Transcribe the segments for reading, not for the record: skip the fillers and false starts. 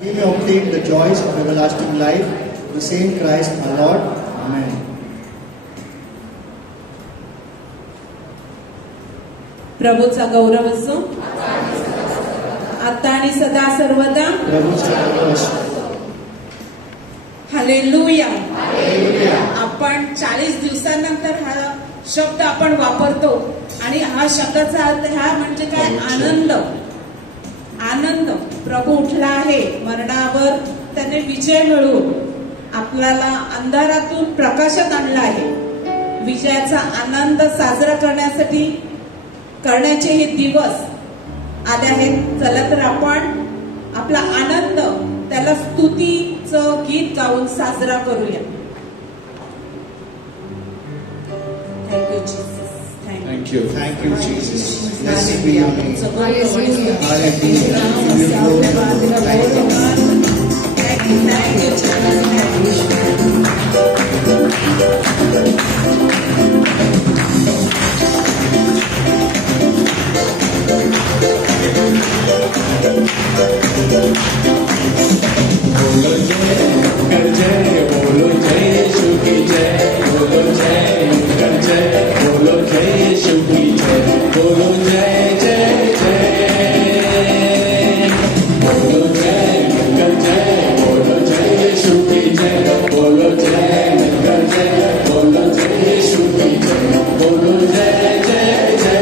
we may obtain the joys of everlasting life through the same Christ our Lord. Amen. प्रभूचा गौरव असो आता आणि सदा सर्वदा. प्रभूचा गौरव असो. हालेलुया. आपण 40 दिवसांनंतर हा शब्द आपण वापरतो आणि हा शब्दाचा अर्थ हा म्हणजे काय? आनंद. आनंद. प्रभू उठला आहे, मरणावर त्याने विजय मिळवून आपल्याला अंधारातून प्रकाशात आणला आहे. विजयाचा आनंद साजरा करण्याचे हे दिवस आले आहेत. चला तर आपण आपला आनंद त्याला स्तुतीचं गीत गाऊन साजरा करूया. Thank you, Jesus. Blessed be your name. Hallelujah. Give you glory. Thank you, बोलो जय कर जय, बोलो जय यीशु की जय, बोलो जय कर जय, बोलो जय यीशु की जय, बोलो जय जय जय, बोलो जय कर जय, बोलो जय यीशु की जय, बोलो जय कर जय, बोलो जय यीशु की जय, बोलो जय जय जय.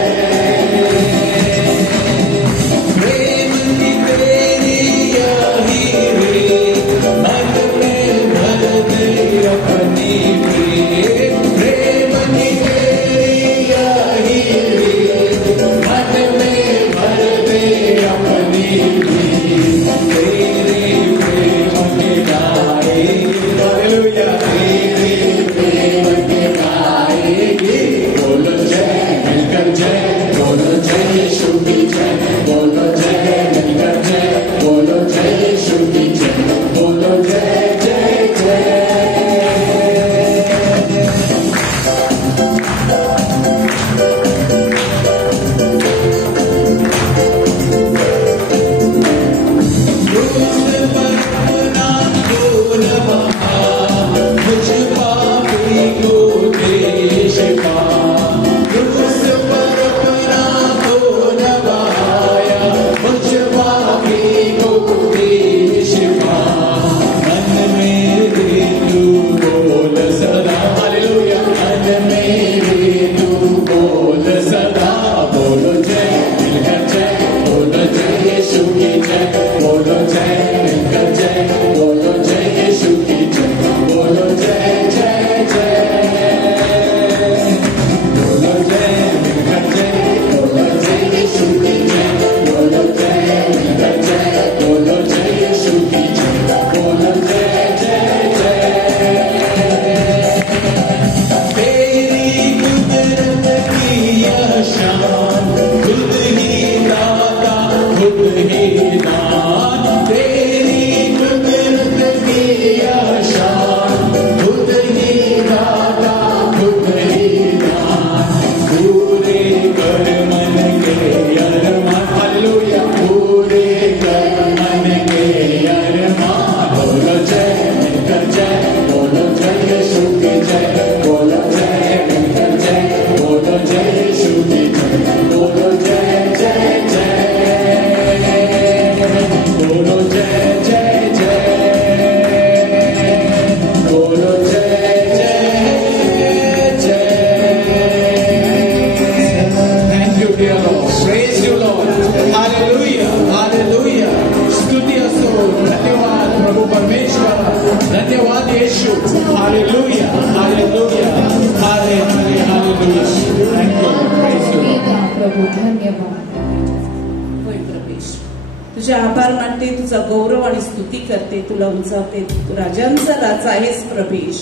तुझे आभार मानते, तुझा गौरव आणि स्तुती करते, तुला उंचावते. तू राजांचा राजा आहेस प्रभेश.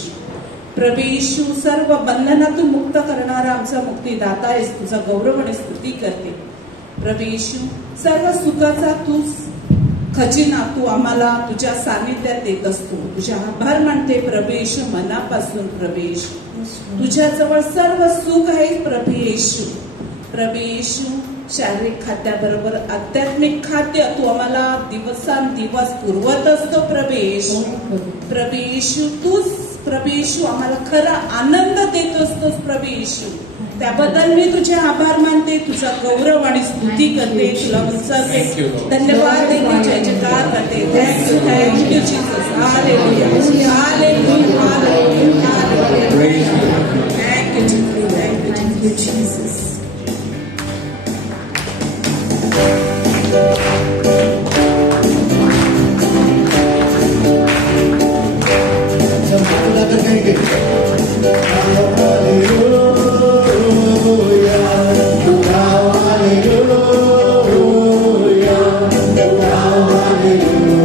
प्रभेशू सर्व बंधनातून मुक्त करणारा आमचा मुक्तीदाता आहेस. तुझा गौरव आणि स्तुती करते प्रभेशू. सर्व सुखाचा तू खजिना तू आम्हाला तुझ्या सानिध्यात देत असतो. तुझे आभार मानते प्रभेश मनापासून. प्रभेश तुझ्या जवळ सर्व सुख आहे प्रभेशू. प्रभेशू शारीरिक खाद्याबरोबर आध्यात्मिक खाद्य तू आम्हाला दिवसांदिवस पुरवत असतो प्रभू येशू तूच प्रभू येशू आम्हाला खरा आनंद देत असतोस प्रभू येशू. त्याबद्दल मी तुझे आभार मानते, तुझा गौरव आणि स्तुती करते, तुला उंचावते, धन्यवाद देते, जय जयकार करते. Thank you Jesus. Hallelujah hallelujah hallelujah hallelujah. Thank you Jesus. Thank you Jesus. Hallelujah.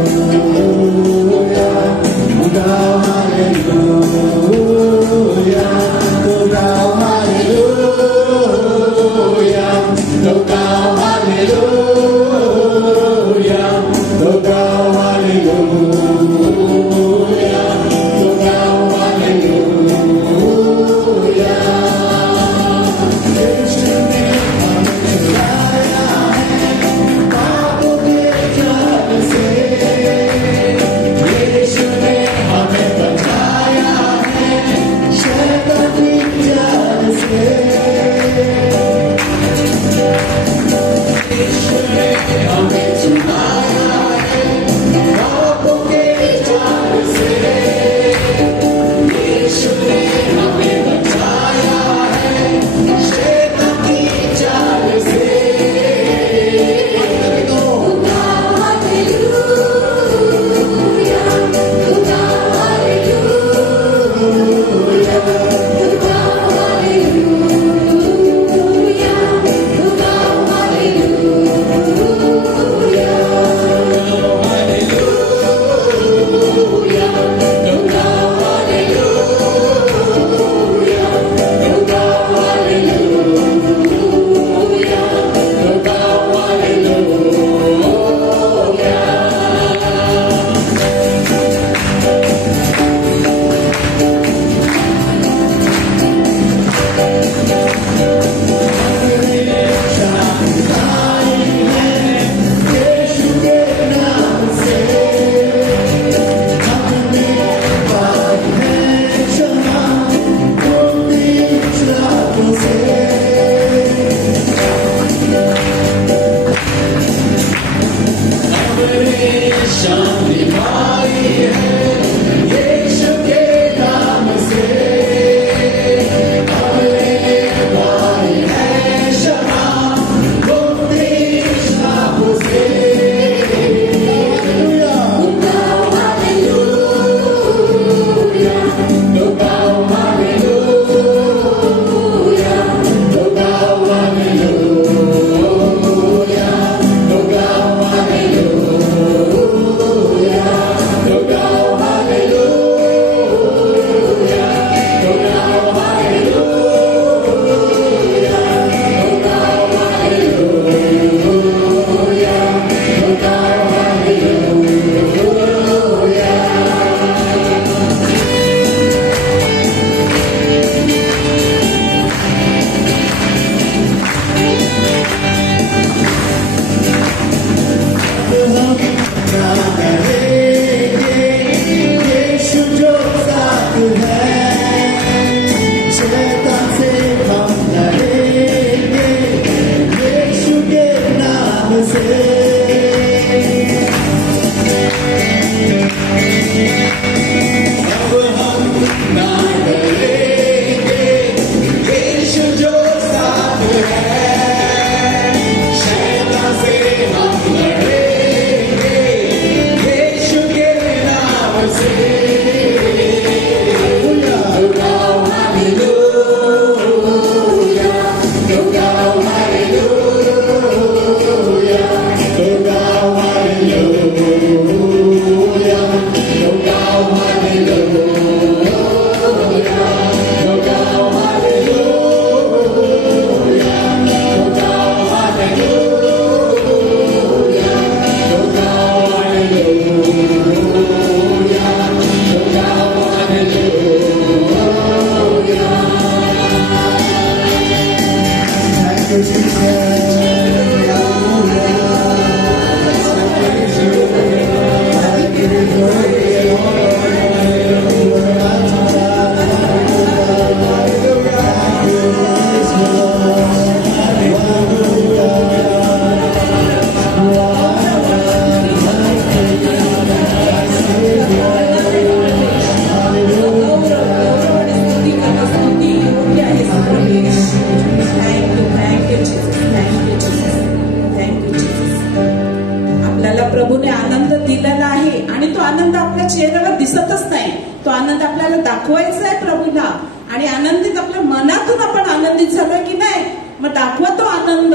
आनंद आपल्या चेहऱ्यावर दिसतच नाही. तो आनंद आपल्याला दाखवायचा आहे प्रभूला. आणि आनंदित आपल्या मनातून आपण आनंदित झालो की नाही, मग दाखवा तो आनंद.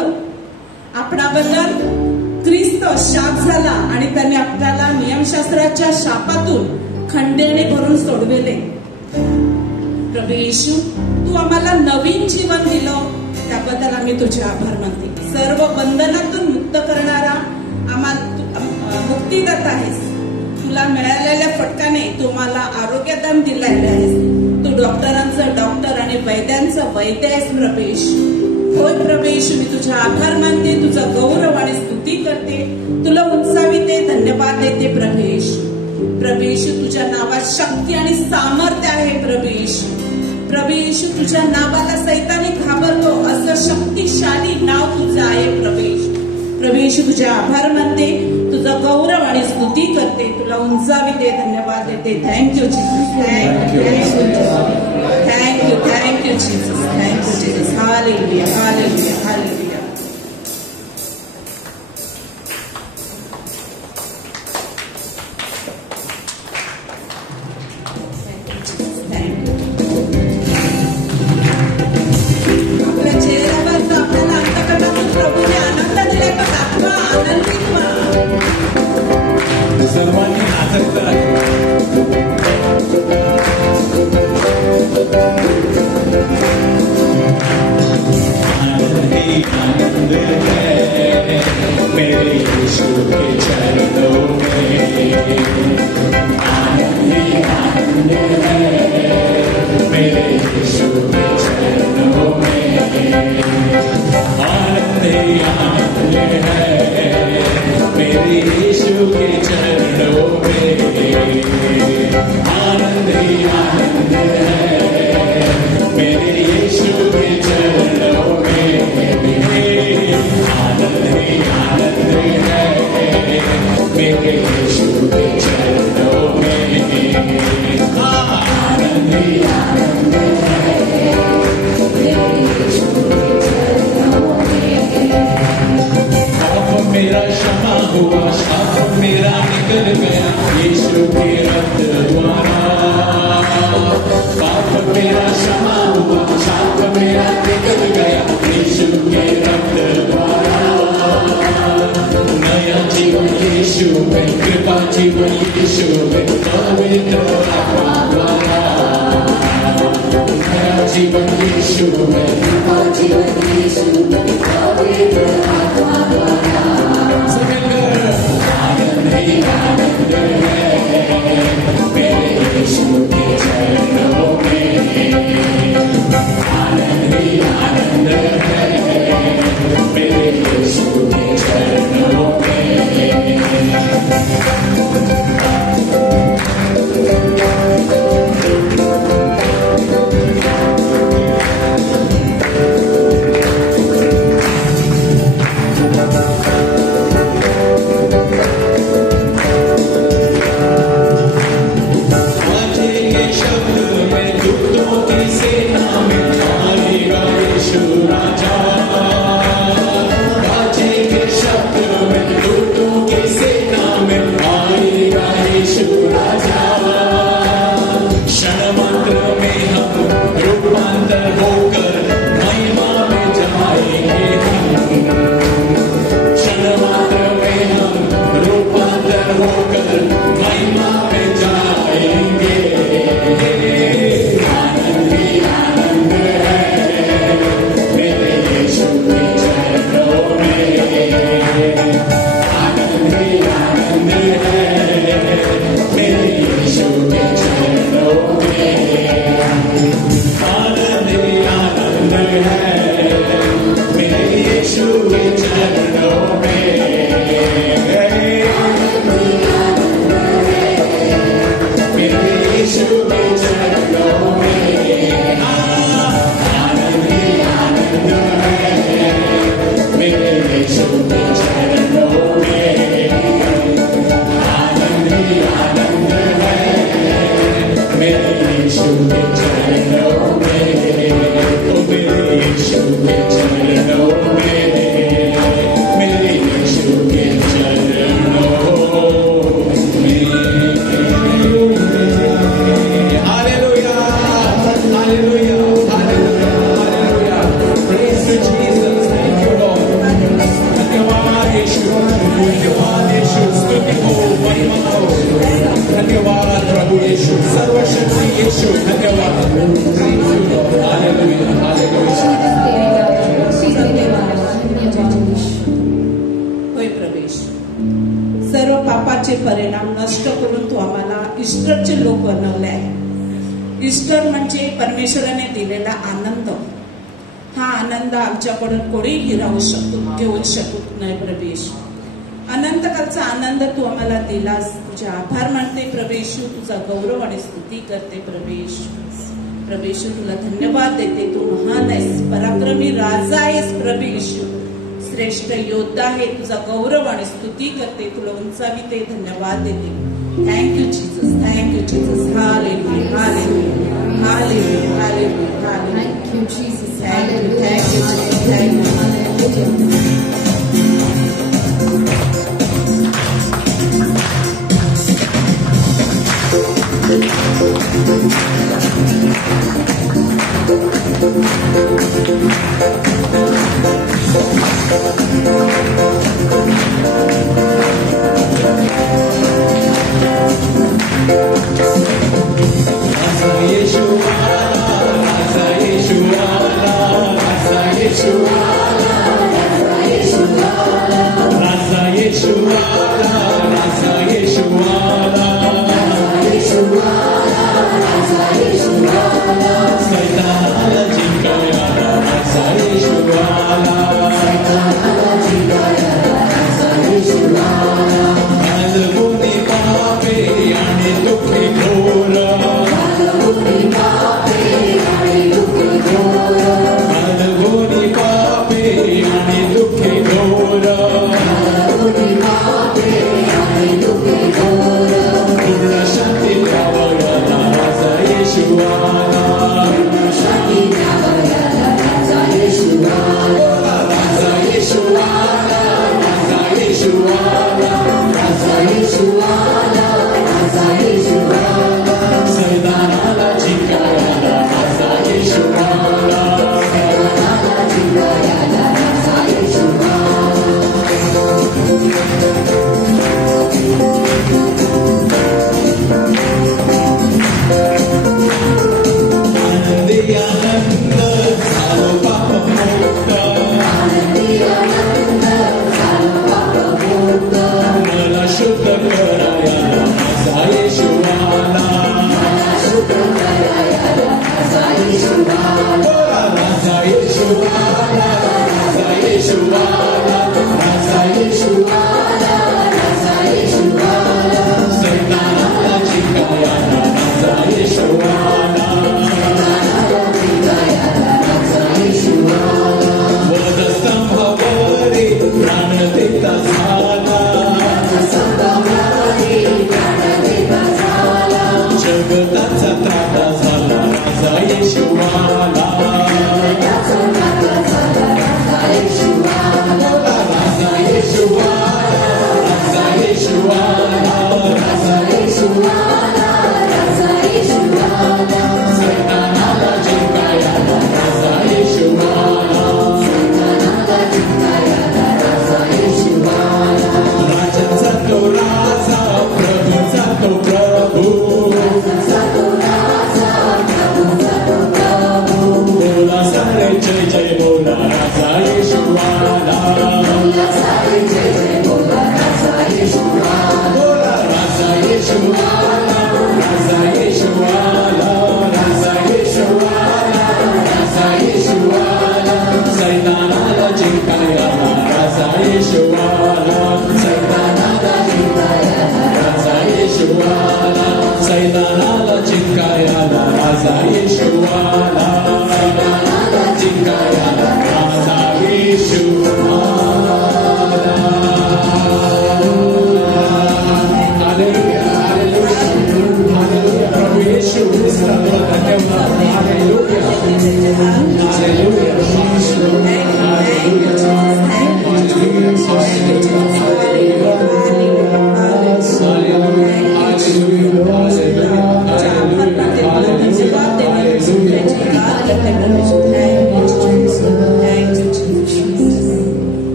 आपणाबद्दल ख्रिस्त शाप झाला आणि त्याने आपल्याला नियमशास्त्राच्या शापातून खंडेने भरून सोडविले. प्रभू येशू, तू आम्हाला नवीन जीवन दिलं, त्याबद्दल आम्ही तुझे आभार मानते. सर्व बंधनातून मुक्त करणारा आम्हाला मुक्तीदाता आहेस. तुला मिळालेल्या फटकाने तू मला आरोग्यदान दिलेले आहेस. तू डॉक्टरांचं डॉक्टर आणि वैद्यांचं वैद्य आहेस प्रभू येशू. होय प्रभू येशू, मी तुझे आभार मानते, तुझा गौरव आणि स्तुती करते, तुला उंचाविते, धन्यवाद देते प्रभू येशू. प्रभू येशू, तुझ्या नावात शक्ती आणि सामर्थ्य आहे प्रभू येशू. प्रभू येशू, तुझ्या नावाला सैतानी घाबरतो असं शक्तिशाली नाव तुझं आहे प्रभू येशू. प्रभू येशू, तुझे आभार मानते, तुझा गौरव आणि स्तुती करते, तुला उंचाविते, धन्यवाद देते. Thank you Jesus, thank you Jesus, thank you Jesus. Hallelujah, hallelujah, hallelujah. आपल्या चेहऱ्यावर आपल्याला अंतकरणातून प्रभूने आनंद दिलाय, पण आत्मा आनंदित व्हा. सर्वांनी नाचत करा. आनंद है मेरे यीशु के चरणों में. आनंद है मेरे यीशु के चरणों में. आनंद है मेरे यीशु के चरणों में. आनंद है मेरे यीशु के चरणों में. आनंद है मेरे यीशु के चरणों में. आनंद पाप मेरा क्षमा हुआ, शाप मेरा निकल गया यीशु के रक्त द्वारा. पाप मेरा क्षमा हुआ, शाप मेरा निकल गया यीशु के रक्त द्वारा. नया जीवन यीशु में, कृपा जीवन यीशु में, पवित्र आत्मा द्वारा. नया जीवन यीशु में, कृपा जीवन यीशु में, पवित्र आत्मा द्वारा. आनंद है मेरे यीशु के चरणों में. आनंद है मेरे यीशु के चरणों में. धन्यवाद प्रभु येशू, सर्वशक्ती येशू धन्यवाद. Hallelujah hallelujah. होय प्रभेश, सर्व पापाचे परिणाम नष्ट करून तू आम्हाला ईस्टरचे लोक बनवले आहे. ईस्टर म्हणजे परमेश्वराने दिलेला आनंद. हा आनंद आमच्याकडून कोणीही घेऊ शकत नाही प्रभेश. अनंतकालचा आनंद तू आम्हाला दिलास. तुझे आभार मानते प्रभेशू, तुझा गौरव आणि स्तुती करते प्रभेश. प्रभेशू तुला धन्यवाद देते. तू महान आहेस, पराक्रमी राजा आहेस प्रभेशू, श्रेष्ठ योद्धा आहे. तुझा गौरव आणि स्तुती करते, तुला उंचाविते, धन्यवाद देते. Thank you Jesus, thank you Jesus. Hallelujah hallelujah hallelujah hallelujah hallelujah. Thank you, Jesus. Thank you, thank you, Jesus. Thank you.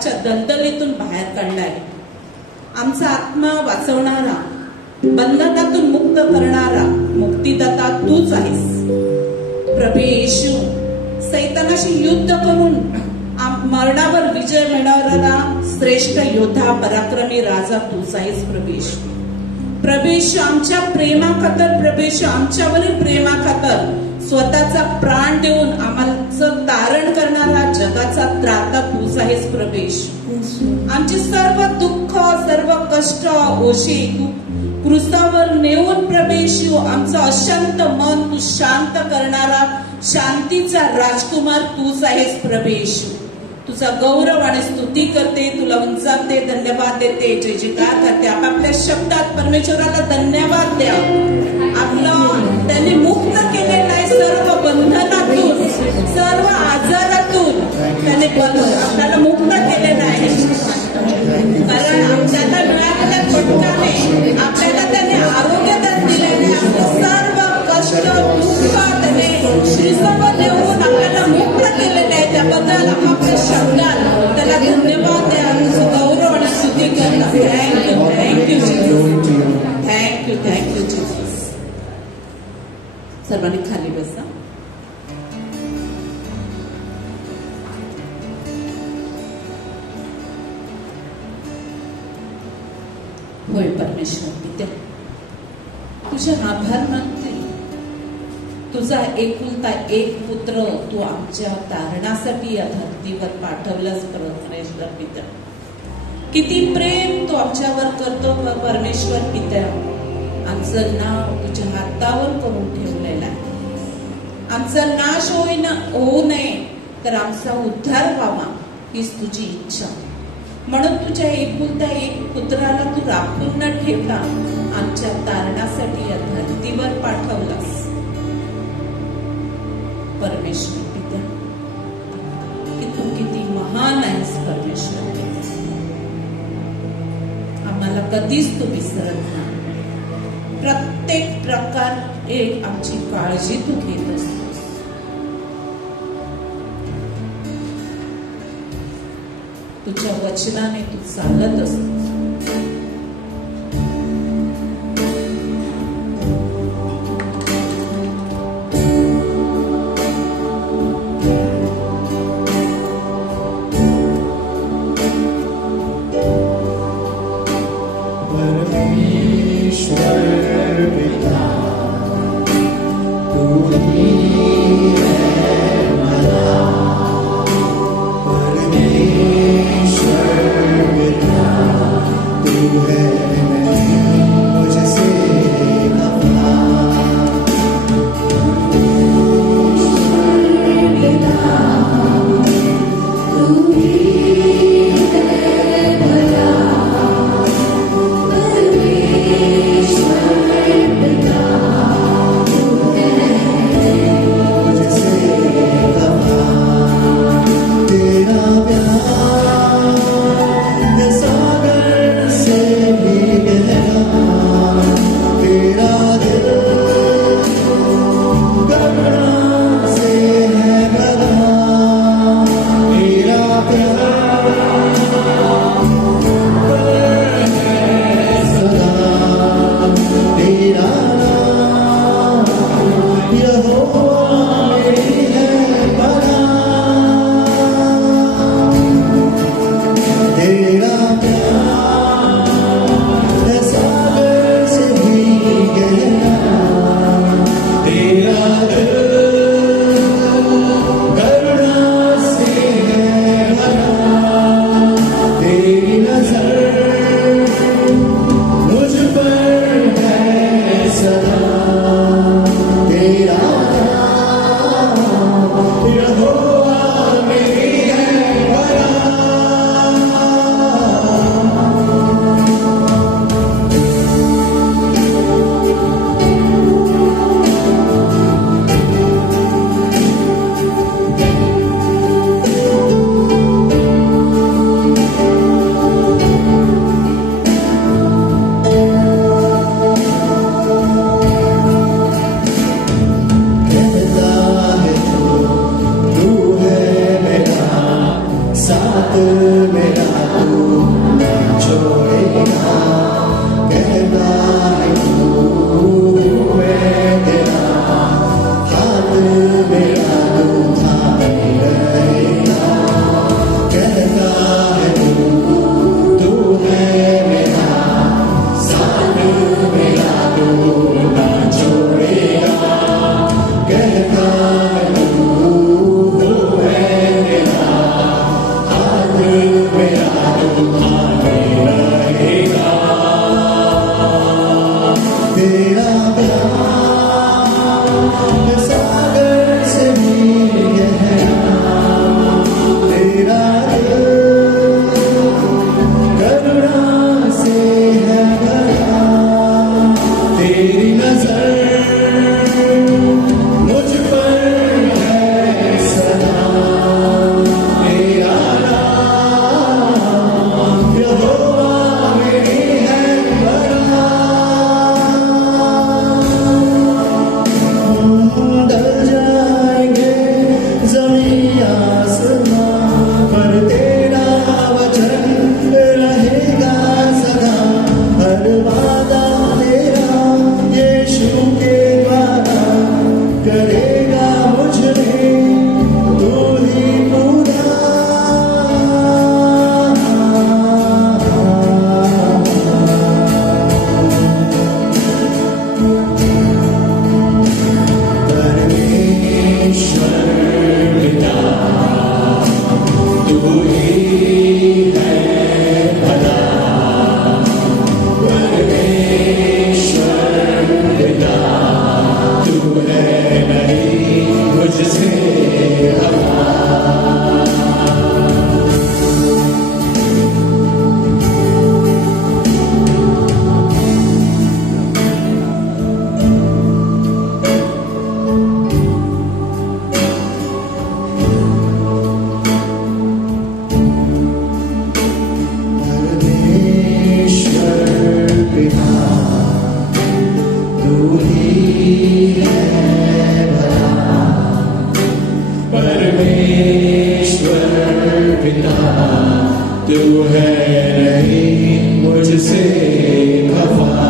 पापाच्या दलदलीतून बाहेर काढलाय. आमचा आत्मा वाचवणारा, बंधनातून मुक्त करणारा मुक्तिदाता तूच आहेस. प्रभू येशू, सैतानाशी युद्ध करून मरणावर विजय मिळवणारा श्रेष्ठ योद्धा, पराक्रमी राजा तूच आहेस. प्रभू येशू, प्रभू येशू, आमच्या प्रेमाखातर, प्रभू येशू, आमच्यावरील प्रेमाखातर स्वतःचा प्राण देऊन आम्हाला तारण करणारा जगाचा त्राता तूच आहेस. प्रभू येशू, आमची सर्व दुःख, सर्व कष्ट, ओशी तू क्रूसावर नेऊन प्रभू येशू आमचं अशांत मन तू शांत करणारा शांतीचा राजकुमार तूच आहेस. प्रभू येशू, तुझा गौरव आणि स्तुती करते, तुला उंचावते, धन्यवाद देते, जय जयकार करते. आपापल्या शब्दात परमेश्वराला धन्यवाद द्या. आपलं त्यांनी मुक्त केलेलं आहे सर्व बंधनातून, सर्व आजारातून त्याने आपल्याला मुक्त केलेलं आहे. कारण आपल्याला मिळालेल्या फटकाने आपल्याला त्याने आरोग्यदान दिलेले आहे. सर्व कष्ट, दुःख त्याने क्रूसावर नेऊन आपल्याला मुक्त केलेले आहे. त्याबद्दल आपापल्या शब्दात त्याला धन्यवाद द्या, गौरव आणि स्तुती करा. Thank you, thank you Jesus, thank you, thank you Jesus. सर्वांनी खाली बसा. होय परमेश्वर पित्या, तुझे आभार मानते. तुझा एकुलता एक पुत्र तू आमच्या तारणासाठी या धर्तीवर पाठवलास. परमेश्वर पित्या, किती प्रेम तू आमच्यावर करतो परमेश्वर पित्या. आमचं नाव तुझ्या हातावर करून ठेवलेलं आहे. आमचा नाश होऊ नये, तर आमचा उद्धार व्हावा हीच तुझी इच्छा. म्हणून तुझ्या एकुलता एक पुत्राला तू राखून न ठेवता आमच्या तारणासाठी या धर्तीवर पाठवलास. परमेश्वर पित्या, की तू किती महान आहेस परमेश्वर. आम्हाला कधीच तू विसरत नाही. प्रत्येक प्रकारे आमची काळजी तू घेत असतोस. तुझ्या वचनाने तू चालत असतोस. परमेश्वर तू है नहीं मुझसे खफा,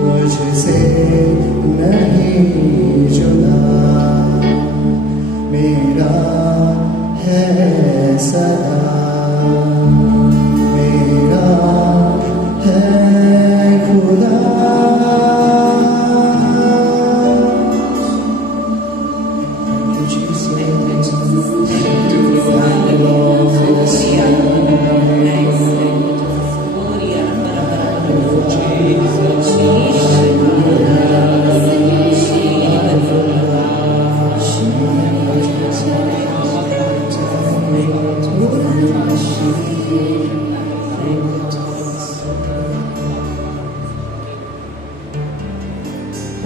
मुझसे नहीं जुदा, मेरा है सदा, मेरा है खुदा।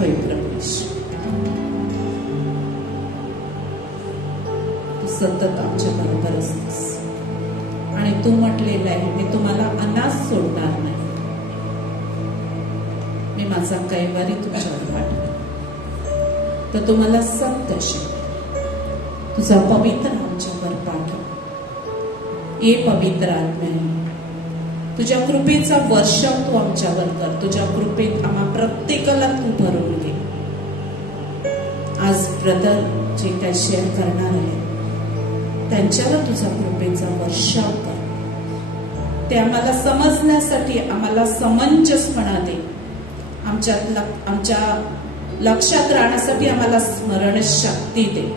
होय प्रभू, तू सतत आमच्या बरोबर असतेस आणि तू म्हटलेलं आहे मी तुम्हाला अनाथ सोडणार नाही, मी माझा कैवारी तुझ्यावर पाठवेन. तर तुम्हाला सत्य तुझा पवित्र आमच्यावर पाठव. ये पवित्र आत्म्याने तुझ्या कृपेचा वर्षाव तू आमच्यावर कर. तुझ्या कृपेत आम्हा प्रत्येकाला तू भरून घे. आज ब्रदर जे काय शेअर करणार आहे त्यांच्यावर तुझा कृपेचा वर्षाव कर. ते आम्हाला समजण्यासाठी आम्हाला समंजसपणा दे. आमच्या लक्षात राहण्यासाठी आम्हाला स्मरण शक्ती दे.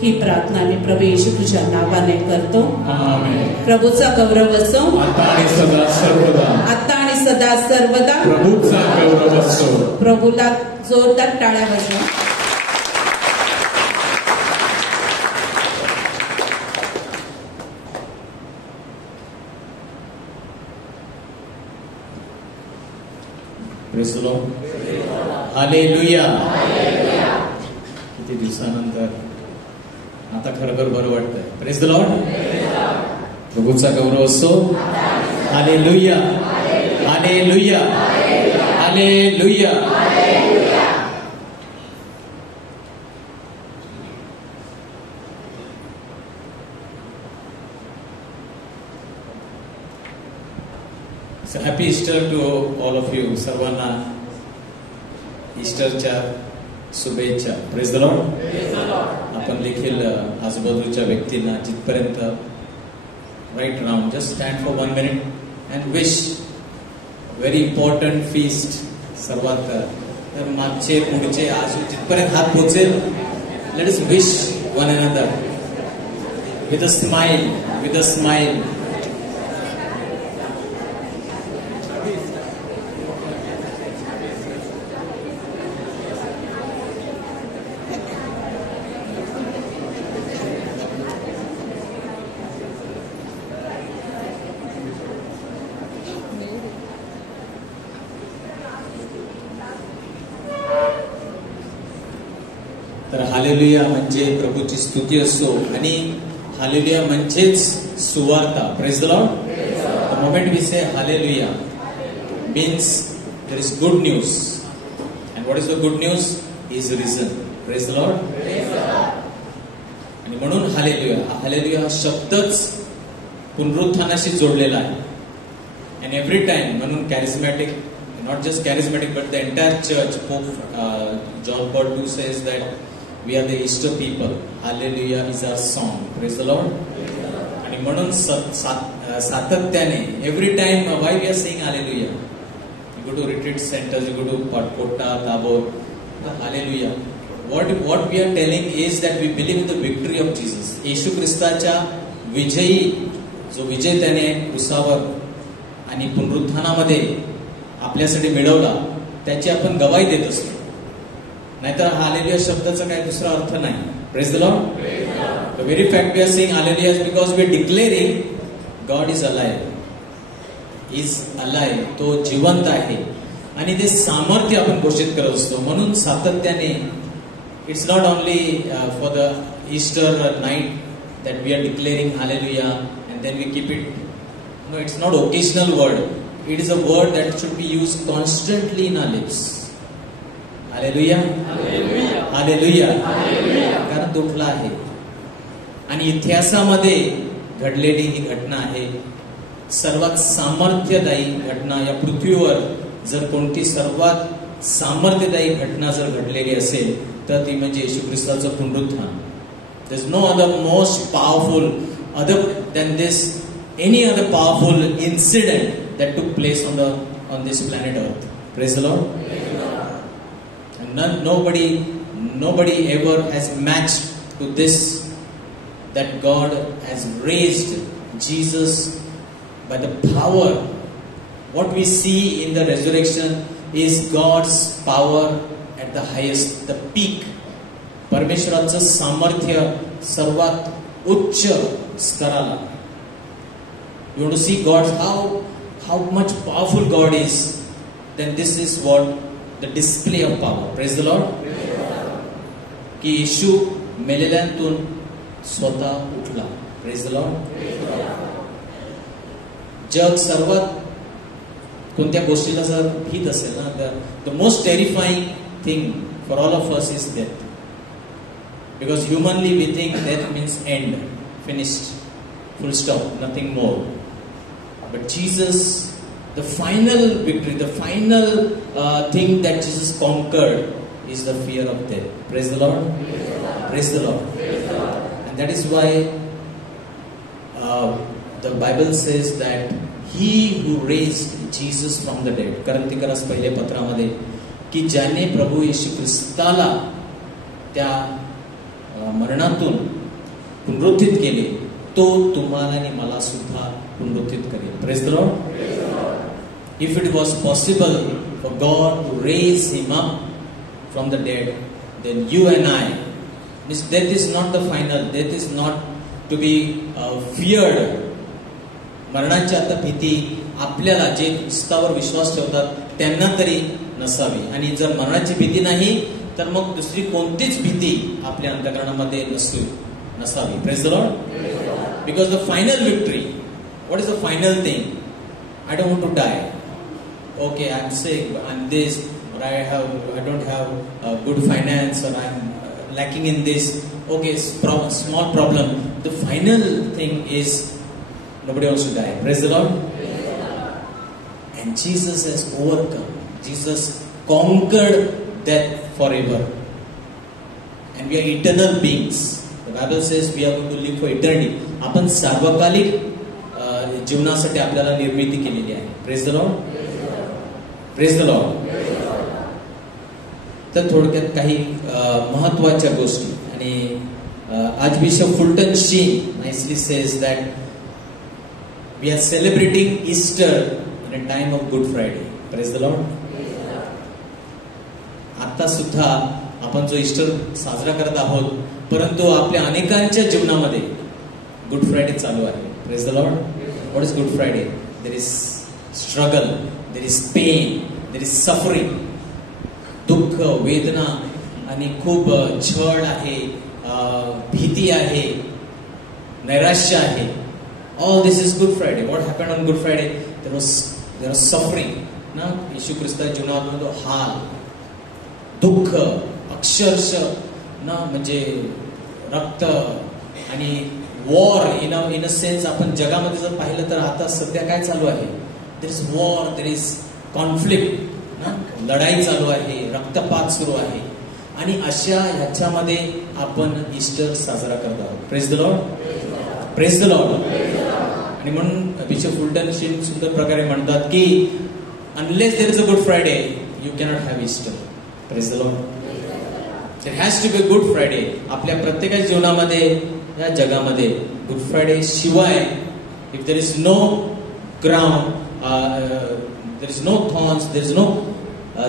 ही प्रार्थना मी प्रभू येशू तुझ्या नावाने करतो. आमेन. प्रभूचा गौरव असो आता आणि सदा सर्वदा. आता आणि सदा सर्वदा. प्रभूचा गौरव असो. प्रभूला जोरदार टाळ्या वाजवा. Praise the lord. हालेलुया. किती दिवसानंतर आता खरोखर बरं वाटतंय. Praise the lord. प्रभूचा गौरव असो. Hallelujah. Hallelujah. Hallelujah. Happy Easter to all of you. सर्वांना ईस्टरच्या शुभेच्छा. Praise the lord. आपण देखील आजूबाजूच्या व्यक्तींना जिथपर्यंत right round just stand for 1 minute and wish very important feast. सर्वात तर मागचे पुढचे आज जिथपर्यंत हात पोचेल let us wish one another with a smile. With a smile. तर हालेलुया म्हणजे प्रभूची स्तुती असो आणि हालेलुया म्हणजेच सुवार्ता. Praise the lord. The moment we say hallelujah means there is good news, and what is the good news? He is risen. Praise the Lord. आणि म्हणून हालेलुया. हालेलुया हा शब्दच पुनरुत्थानाशी जोडलेला आहे. and every time म्हणून charismatic, not just charismatic but the entire church, Pope John Paul II says that we are the Easter people. Hallelujah is our song. Praise the Lord. आणि म्हणून सातत्याने every time why we are saying hallelujah, you go to retreat centers, you go to Kotta, Tabor, hallelujah. What we are telling is that we believe in the victory of Jesus. येशू ख्रिस्ताच्या विजयी जो विजय त्याने क्रूसावर आणि पुनरुत्थानामध्ये आपल्यासाठी मिळवला त्याची आपण गवाही देत असतो. नाहीतर हालेलुया शब्दाचा काही दुसरा अर्थ नाही. Praise the Lord. The very fact we are saying hallelujah is because we are declaring God is alive. He is alive. तो जिवंत आहे आणि ते सामर्थ्य आपण घोषित करत असतो. म्हणून सातत्याने it's not only for the Easter night that we are declaring hallelujah and then we keep it. No, it's not occasional word. It is a word that should be used constantly in our lips. Hallelujah. Hallelujah. Hallelujah. कारण तो उठला आहे. आणि इतिहासामध्ये घडलेली ही घटना आहे. सर्वात सामर्थ्यदायी घटना या पृथ्वीवर जर कोणती सर्वात सामर्थ्यदायी घटना जर घडलेली असेल तर ती म्हणजे येशू ख्रिस्ताचं पुनरुत्थान. There's no other most powerful other than this, any other powerful incident that took place on this planet Earth. Praise the Lord. And nobody ever has matched to this, that God has raised Jesus by the power. What we see in the resurrection is God's power at the highest, the peak. परमेश्वराचं सामर्थ्य सर्वात उच्च स्तराला. You want to see God, how much powerful God is, then this is what the display of power. Praise the Lord. की येशू मेलेल्यांतून स्वतः उठला. Praise the Lord. जग सर्वात कोणत्या गोष्टीला जर भीत असेल ना, the most terrifying thing for all of us is death. Because humanly we think death means end, finished, full stop, nothing more. But Jesus, the final victory, the final thing that Jesus conquered is the fear of death. Praise the Lord. Praise the Lord. And that is why the Bible says that He who raised Jesus from the dead, करंतिकरास पहिले पत्रामध्ये, की ज्याने प्रभू येशू ख्रिस्ताला त्या मरणातून पुनरुत्थित केले, तो तुम्हाला आणि मला सुद्धा पुनरुत्थित करेल. Praise the Lord. If it was possible for God to raise him up from the dead, then you and I, means death is not the final, death is not to be feared. मरणाची आता भीती आपल्याला जे ख्रिस्तावर विश्वास ठेवतात त्यांना तरी नसावी. आणि जर मरणाची भीती नाही तर मग दुसरी कोणतीच भीती आपल्या अंतःकरणामध्ये नसावी. Praise the Lord. Because the final victory, what is the final thing? I don't want to die. Okay, I'm sick, I'm this, or I don't have good finance, or I'm lacking in this. Okay, small problem. The final thing is nobody wants to die. Praise the Lord. And Jesus has overcome. Jesus conquered death forever. And we are eternal beings. The Bible says we are going to live for eternity. आपण सार्वकालिक जीवनासाठी आपल्याला निर्मिती केलेली आहे. Praise the Lord. Praise the Lord. तर थोडक्यात काही महत्वाच्या गोष्टी. आणि Archbishop Fulton Sheen nicely says that we are celebrating Easter in a time of Good Friday. Praise the Lord. आता सुद्धा आपण जो ईस्टर साजरा करत आहोत, परंतु आपल्या अनेकांच्या जीवनामध्ये गुड फ्रायडे चालू आहे. Praise the Lord. What is Good Friday? There is struggle, there is pain, there is suffering. दुःख, वेदना आणि खूप छळ आहे, भीती आहे, नैराश्य आहे. All this is Good Friday. What happened on good Friday? There was suffering ना. येशू ख्रिस्ताच्या जीवनात हाल, दुःख, अक्षरशः ना, म्हणजे रक्त आणि वॉर इन अ सेन्स. आपण जगामध्ये जर पाहिलं तर आता सध्या काय चालू आहे? There is war, there is conflict ना, लढाई चालू आहे, रक्तपात सुरू आहे. आणि अशा ह्याच्यामध्ये आपण ईस्टर साजरा करत आहोत. Praise the lord. Praise the Lord. आणि म्हणून बिशप फुलटन शीन सुंदर प्रकारे म्हणतात की unless there is a Good Friday you cannot have Easter. Praise the Lord. There has to be a Good Friday. आपल्या प्रत्येकाच्या जीवनामध्ये, या जगामध्ये गुड फ्रायडे शिवाय, if there is no crown, there is no thorns, there is no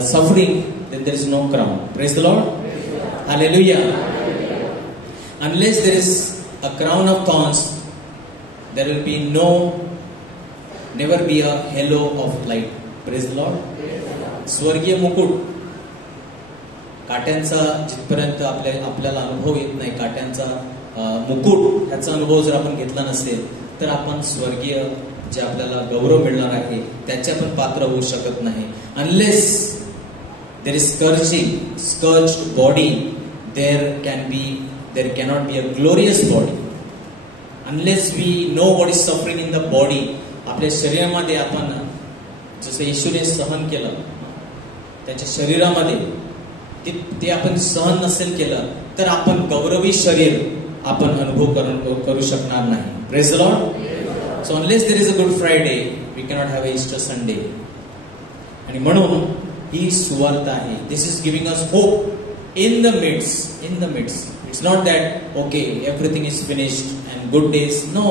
suffering, then there is no crown. Praise the Lord. Hallelujah. Unless there is a crown of thorns, there will be never be a halo of light. Praise the Lord. स्वर्गीय मुकुट, काट्यांचा जिथपर्यंत आपल्याला अनुभव येत नाही, काट्यांचा मुकुट ह्याचा अनुभव जर आपण घेतला नसेल तर आपण स्वर्गीय जे आपल्याला गौरव मिळणार आहे त्याच्या पण पात्र होऊ शकत नाही. Unless there is scorched body, there cannot be a glorious body. Unless we know what is suffering in the body, आपल्या शरीरामध्ये आपण जसं येशूने सहन केलं त्याच्या शरीरामध्ये ते आपण सहन नसेल केलं तर आपण गौरवी शरीर आपण अनुभव करू शकणार नाही. Praise the Lord. So unless there is a Good Friday we cannot have a Easter Sunday. आणि म्हणून ही सुवार्ता आहे. This is giving us hope in the midst. It's not that okay everything is finished and good days. No,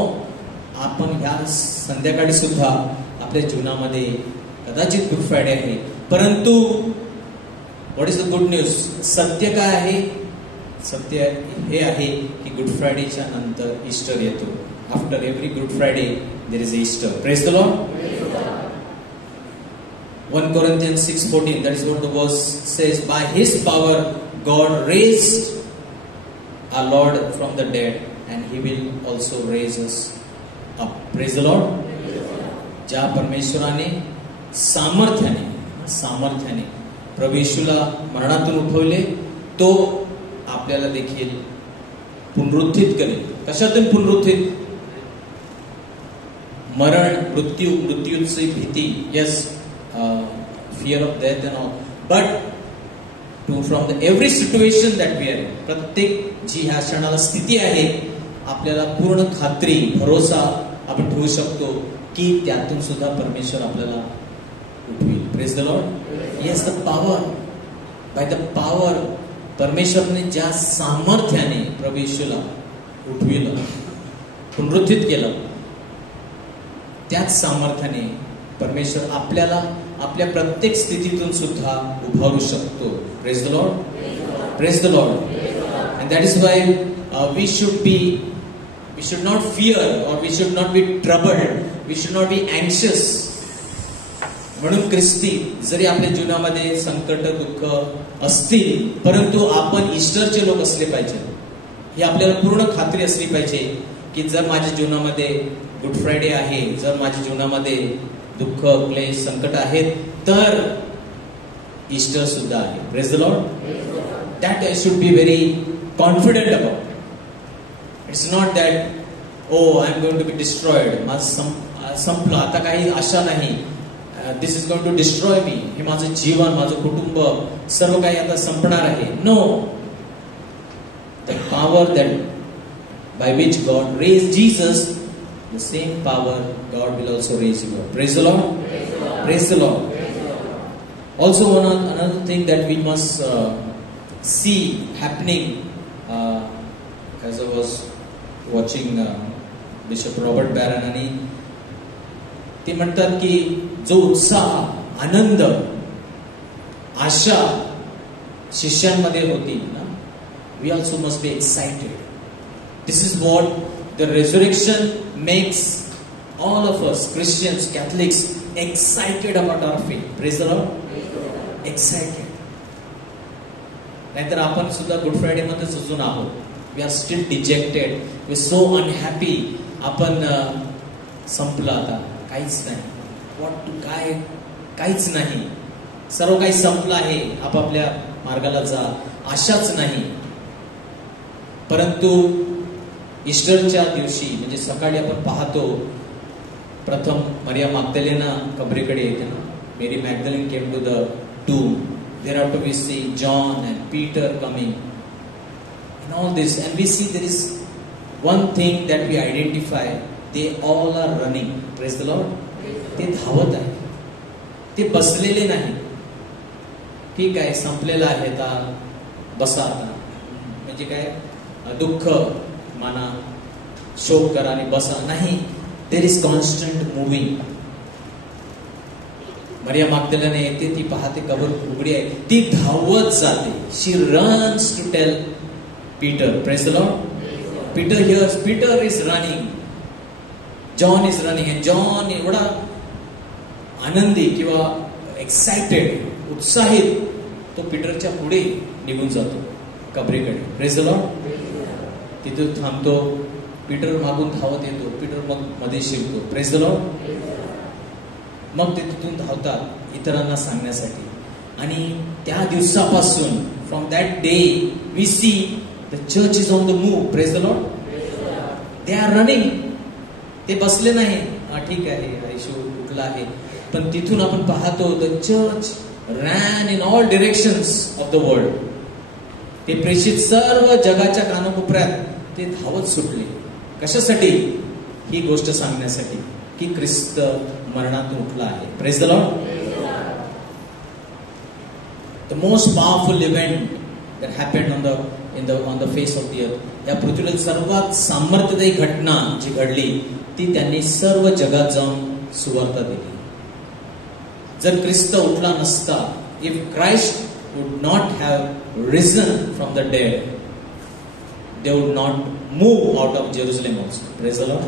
आपण ह्या संध्याकाळी सुद्धा आपल्या जीवनामध्ये कदाचित गुड फ्रायडे आहे, परंतु what is the good news? सत्य काय आहे? सत्य हे आहे की गुड फ्रायडेच्या नंतर ईस्टर येतो. After every Good Friday there is Easter. Praise the Lord. 1 Corinthians 6:14, that is what the verse says. By his power God raised our Lord from the dead, and he will also raise us up. Praise the Lord. ज्या परमेश्वराने सामर्थ्याने प्रभू येशूला मरणातून उठवले, तो आपल्याला देखील पुनरुत्थित करेल. कशातून पुनरुत्थित? मरण, मृत्यूची भीती, yes, fear of death and all, but from every situation that we are in, प्रत्येक जी ह्या क्षणाला स्थिती आहे, आपल्याला पूर्ण खात्री, भरोसा आपण ठेवू शकतो की त्यातून सुद्धा परमेश्वर आपल्याला उठवेल. Praise the lord. Yes, the power, by the power, परमेश्वरने ज्या सामर्थ्याने प्रभू येशूला उठविलं, पुनरुत्थित केलं, त्याच सामर्थ्याने परमेश्वर आपल्याला आपल्या प्रत्येक स्थितीतून सुद्धा उभारू शकतो. Praise the lord. Praise the lord. And that is why we should not fear or we should not be troubled, we should not be anxious. म्हणून ख्रिस्ती जरी आपल्या जीवनामध्ये संकट, दुःख असतील, परंतु आपण ईस्टरचे लोक असले पाहिजे. ही आपल्याला पूर्ण खात्री असली पाहिजे की जर माझ्या जीवनामध्ये गुड फ्रायडे आहे, जर माझ्या जीवनामध्ये दुःख, क्लेश, संकट आहेत, तर ईस्टर सुद्धा आहे. Praise the lord. That I should be very confident about. It's not that oh I am going to be destroyed, माझं संपलं, आता काही आशा नाही, this is going to destroy me, हे माझं जीवन, माझं कुटुंब, सर्व काही आता संपणार आहे. No, the power that by which God raised Jesus, the same power God will also raise you up. Praise the Lord. Praise the Lord. Also, another thing that we must see happening, as I was watching Bishop Robert Barron, आणि ते म्हणतात की जो उत्साह, आनंद, आशा शिष्यांमध्ये होती ना, we also must be excited. This is what the resurrection makes all of us, Christians, Catholics, excited about our faith. Praise the Lord. Excited. नाहीतर आपण सुद्धा गुड फ्रायडे मध्ये सुजून आहोत. We are still dejected. We are so unhappy. आपण संपलं, आता काहीच नाही. काहीच नाही. सर्व काही संपलं आहे. आपापल्या मार्गाला जा. आशाच नाही. परंतु ईस्टरच्या दिवशी म्हणजे सकाळी आपण पाहतो, प्रथम मरिया मॅग्दलेना कबरेकडे येते ना. Mary Magdalene came to the tomb. Thereafter we see John and Peter coming and all this, and we see there is one thing that we identify, they all are running. Praise the Lord. ते धावत आहे, ते बसलेले नाही. ठीक आहे, संपलेलं आहे, आता बसा. आता म्हणजे काय, दुःख माना, शोक करा आणि बसा, नाही. There is constant moving. मरिया मॅग्दलेना येते, ती पाहते कबर उघडी आहे, ती धावत जाते. She runs to tell Peter. Praise the lord. Peter hears, Peter is running, John is running, and John एवढा आनंदी किंवा एक्साइटेड, उत्साहित, तो पीटरच्या पुढे निघून जातो कबरेकडे. Praise the Lord. तिथं थांबतो, पीटर मागून धावत येतो, पीटर मग मध्ये शिरतो. प्रेज द लॉर्ड. मग ते तिथून धावतात इतरांना सांगण्यासाठी. आणि त्या दिवसापासून, from that day we see the church is on the move. Praise the lord. They are running. ते बसले नाही, ठीक आहे येशू उठला आहे, पण तिथून आपण पाहतो the church ran in all directions of the world. ते प्रेषित सर्व जगाच्या कानाकोपऱ्यात ते धावत सुटले. कशासाठी? ही गोष्ट सांगण्यासाठी की ख्रिस्त मरणातून उठला आहे. Praise the lord. The most powerful event that happened on the face of the earth. या पृथ्वीवरील सर्वात सामर्थ्यदायी घटना जी घडली ती त्यांनी सर्व जगात जाऊन सुवार्ता दिली. जर ख्रिस्त उठला नसता, if Christ would not have risen from the dead, they would not move out of Jerusalem also. Praise the Lord.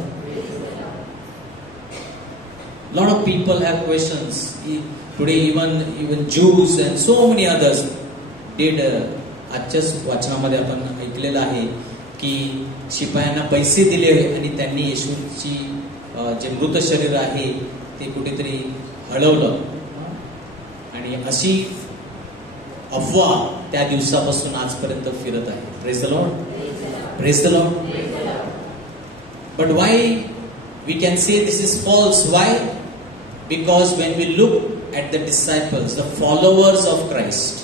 Lot of people have questions today. Even Jews and so many others did. आजच्याच वाचनामध्ये आपण ऐकलेलं आहे की शिपायांना पैसे दिले आणि त्यांनी येशूची जे मृत शरीर आहे ते कुठेतरी हलवलं, आणि अशी अफवा त्या दिवसापासून आजपर्यंत फिरत आहे. Praise the lord. Praise the lord. But why we can say this is false? Why? Because when we look at the disciples, the followers of Christ,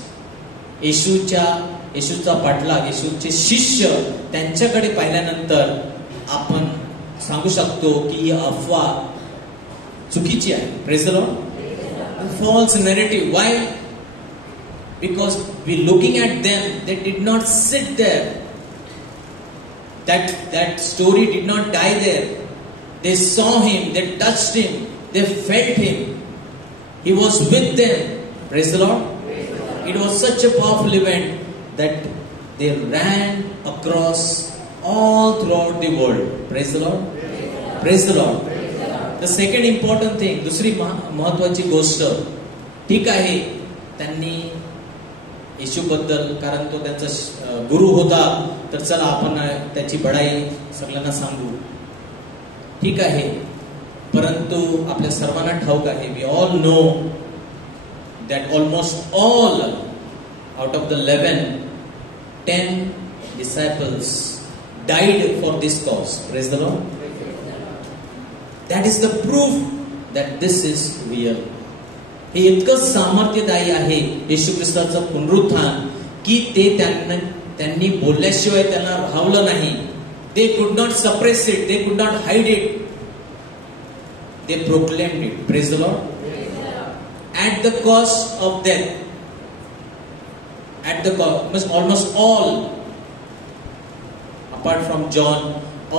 येशूचा पाठलाग, येशूचे शिष्य, त्यांच्याकडे पाहिल्यानंतर आपण सांगू शकतो की ही अफवा चुकीची आहे. Praise the Lord. False narrative. Why? Because we looking at them, they did not sit there. That story did not die there. They saw him, they touched him, they felt him. He was with them. Praise the Lord. It was such a powerful event that they ran across all throughout the world. Praise the Lord. Praise the Lord. The second important thing, दुसरी महत्वाची गोष्ट, ठीक आहे त्यांनी येशूबद्दल, कारण तो त्यांचा गुरु होता, तर चला आपण त्याची बढाई सगळ्यांना सांगू, ठीक आहे. परंतु आपल्या सर्वांना ठाऊक आहे, we all know that almost all out of the 10 disciples died for this cause. Praise the Lord. That is the proof that this is real. हे इतकं सामर्थ्यदायी आहे येशू ख्रिस्ताचं पुनरुत्थान की ते त्यांनी बोलल्याशिवाय त्यांना राहवलं नाही. They could not suppress it, they could not hide it, they proclaimed it. Praise the Lord. At the cost of death, at the cost, almost all, apart from John,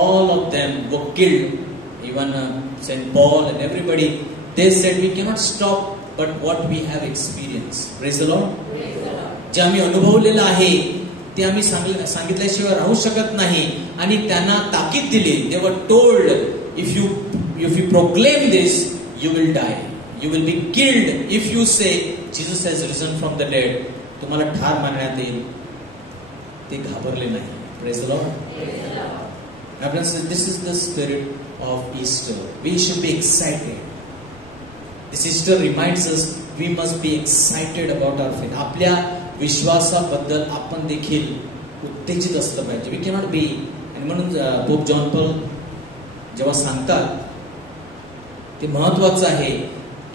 all of them were killed. Even Saint Paul and everybody, they said we cannot stop but what we have experienced. Praise the Lord. जे आम्ही अनुभवलेलं आहे ते आम्ही सांगितल्याशिवाय राहू शकत नाही, आणि त्यांना ताकीद दिली. They were told, if you proclaim this, you will die. You will be killed if you say Jesus has risen from the dead. तुम्हाला ठार मारण्यात येईल. ते घाबरले नाही. Praise the Lord. My friends, this is the spirit of Easter. We should be excited. This Easter reminds us we must be excited about our faith. आपल्या विश्वासाबद्दल आपण देखील उत्तेजित असलं पाहिजे. We cannot be, आणि म्हणून पोप जॉन पॉल जेव्हा सांगतात ते महत्वाचं आहे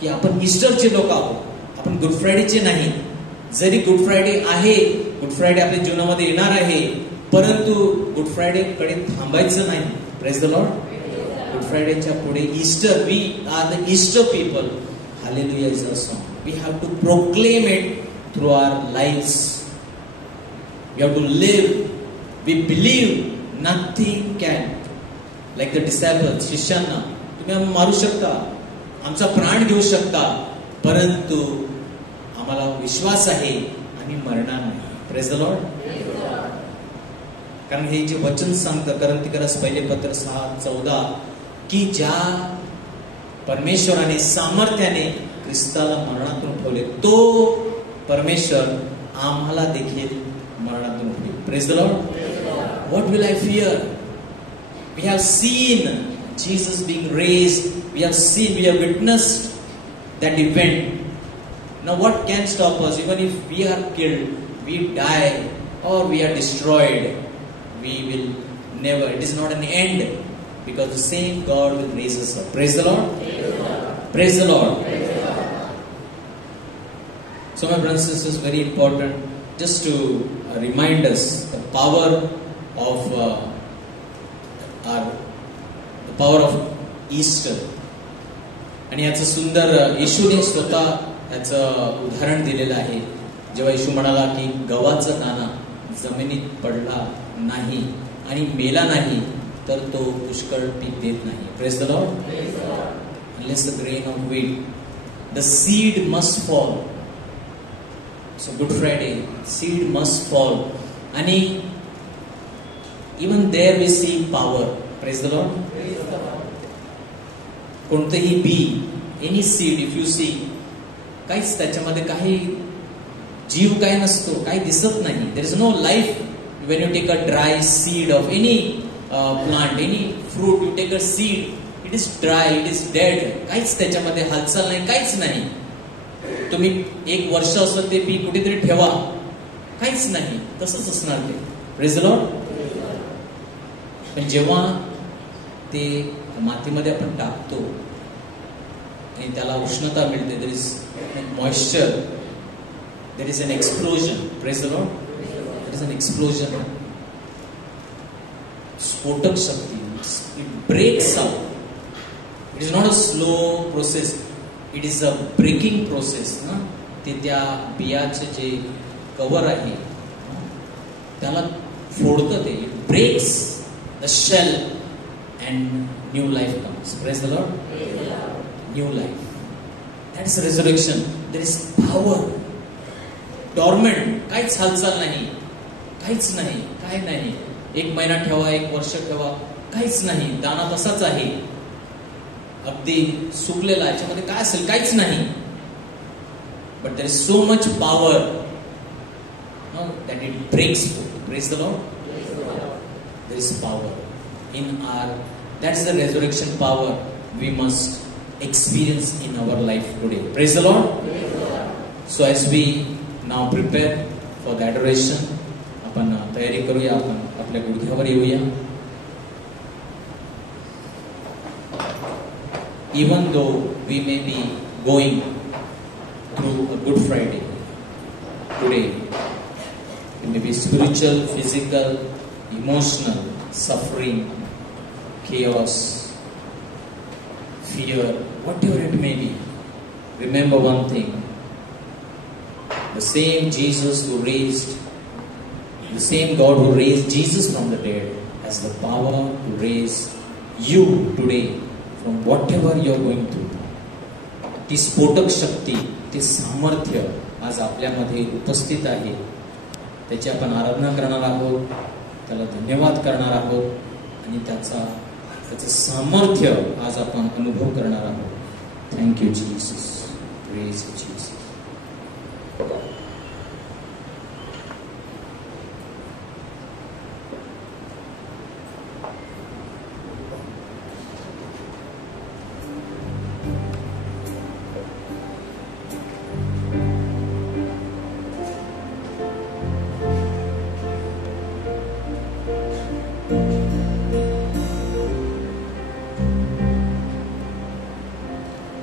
की आपण ईस्टरचे लोक आहोत, आपण गुड फ्रायडेचे नाही. जरी गुड फ्रायडे आहे, गुड फ्रायडे आपल्या जीवनामध्ये येणार आहे, परंतु गुड फ्रायडे कडे थांबायचं नाही. Praise the lord. गुड फ्रायडेच्या पुढे Easter, we are the Easter people. Hallelujah is a song. We have to proclaim it through our lives. We have to live. We believe nothing can, like the disciples, शिष्यांना तुम्ही मारू शकता, आमचा प्राण घेऊ शकता, परंतु आम्हाला विश्वास आहे आम्ही मरणार नाही. Praise the Lord. कारण हे जे वचन सांगतं कोरिन्थियस पहिले पत्र 6:14 की ज्या परमेश्वराने सामर्थ्याने ख्रिस्ताला मरणातून उठवले, तो परमेश्वर आम्हाला देखील मरणातून उठवेल. Praise the Lord. What will I fear? We have seen Jesus being raised. We have seen, we have witnessed that event. Now what can stop us? Even if we are killed, we die, or we are destroyed, we will never, it is not an end. because the same God will raise us up. Praise the Lord. Praise the Lord. So my brothers and sisters, very important just to remind us the power of Easter. आणि याचं सुंदर येशूने स्वतः याचं उदाहरण दिलेलं आहे. जेव्हा येशू म्हणाला की गव्हाचा दाणा जमिनीत पडला नाही आणि मेला नाही तर तो पुष्कळ पीक देत नाही. Praise the Lord. Unless the grain of wheat, the seed must fall. So Good Friday, seed must fall. आणि even there we see power. Praise the Lord. कोणतेही B, any seed if you see, काहीच त्याच्यामध्ये काही जीव काय नसतो, काही दिसत नाही. There is no life when you take a dry seed of any plant, any fruit, you take a seed, it is dry, it is dead. काहीच त्याच्यामध्ये हालचाल नाही, काहीच नाही. तुम्ही एक वर्ष असं ते बी कुठेतरी ठेवा, काहीच नाही, तसंच असणार ते. Praise the Lord. पण जेव्हा ते मातीमध्ये आपण टाकतो आणि त्याला उष्णता मिळते, there is moisture, there is an explosion. Praise the Lord. There is an explosion. स्फोटक शक्ती, it breaks out. It is not a slow process, it is a breaking process. ते त्या बियाचे जे कव्हर आहे त्याला फोडतं, ते it breaks the shell and new life comes. Praise the Lord. New life. That is resurrection. There is power. Dormant. काहीच हालचाल नाही, काहीच नाही, काय नाही. एक महिना ठेवा, एक वर्ष ठेवा, काहीच नाही. दाना तसाच आहे, अगदी सुकलेला. याच्यामध्ये काय असेल, काहीच नाही. But there is so much power that it breaks forth. Praise the Lord. There is power in our, that's the resurrection power we must experience in our life today. Praise the Lord. So as we now prepare for the adoration, आपण तयारी करूया, आपण आपल्या गुडघ्यावर येऊया. Even though we may be going through a Good Friday today, it may be spiritual, physical, emotional, suffering, chaos, fear, whatever it may be, remember one thing: the same Jesus who raised, the same God who raised Jesus from the dead has the power to raise you today from whatever you are going through. ती स्फोटक शक्ती, ते सामर्थ्य आज आपल्यामध्ये उपस्थित आहे. त्याची आपण आराधना करणार आहोत, त्याला धन्यवाद करणार आहोत आणि त्याचं सामर्थ्य आज आपण अनुभव करणार आहोत. Thank you Jesus. Praise Jesus.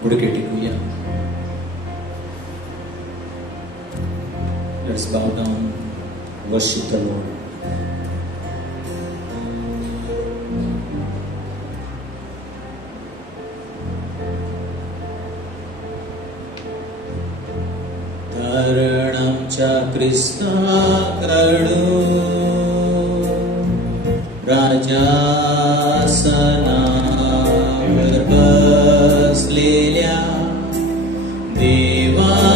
गुडघे टेकूया. Let's bow down, worship the Lord. धरणमच्या ख्रिस्ताकडून राजासनावर बसलेल्या देवाकडून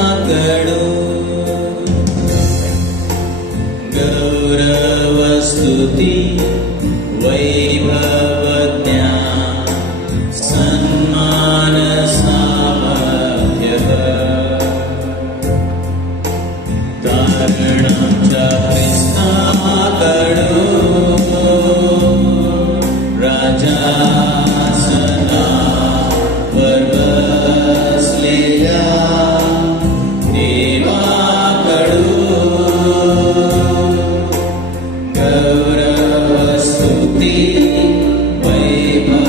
गौरव स्तुती वैभव ज्ञान सन्मान सामर्थ्य तारणच्या ख्रिस्ताकडून राजासनावर बसलेल्या देवाकडून गौरव स्तुती वैभव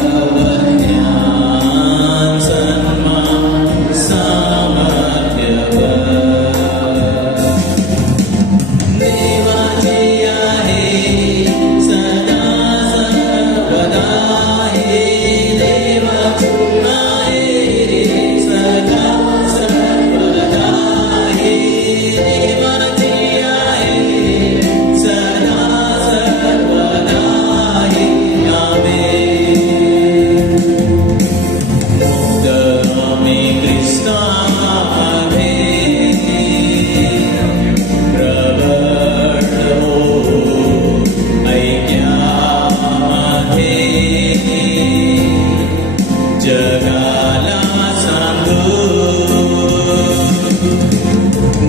जगाला सांगू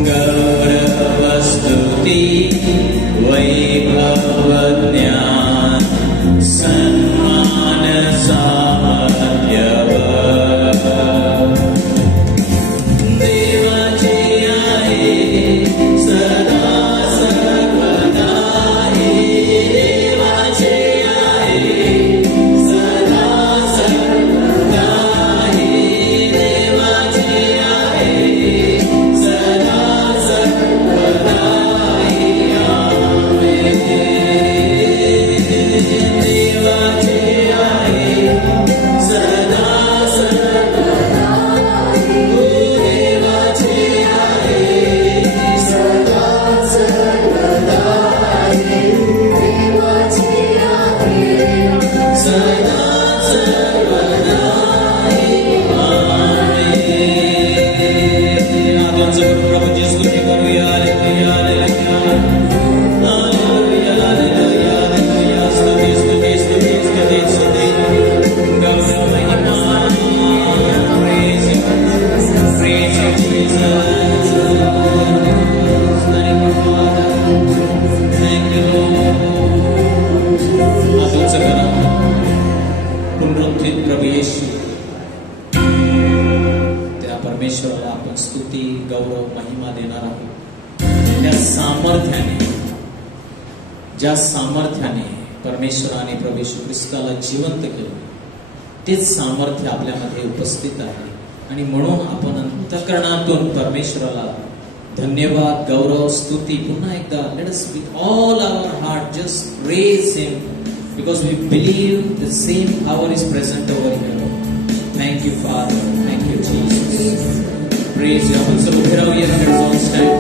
गौरव स्तुती वैभव ज्ञान सन्मान सामर्थ्य देवाची आहे सदा सर्वदा देवाची आहे सदा सर्वदा देवाची आहे सदा सर्वदा देवाची आहे सदा सर्वदा देवाची आहे सदा सर्वदा देवाची आहे सदा सर्वदा आपण सर्व प्रभूची स्तुती करूया हालेलुया हालेलुया हालेलुया हालेलुया स्तुती स्तुती स्तुती स्तुती स्तुती गौरव महिमा praise you Jesus thank you Father thank you Lord आपण सगळं पुनरुत्थित प्रभू येशू त्या परमेश्वराला आपण स्तुती गौरव महिमा देणार आहोत त्या सामर्थ्याने ज्या सामर्थ्याने परमेश्वराने प्रभू येशू ख्रिस्ताला जिवंत केलं तेच सामर्थ्य आपल्यामध्ये उपस्थित आहे आणि म्हणून आपण अंतःकरणातून परमेश्वराला धन्यवाद गौरव स्तुती पुन्हा एकदा let us with all our heart just praise him because we believe the same power is present over here thank you Father thank you Jesus praise आपण सर्व उभे राहूया लेट्स ऑल स्टँड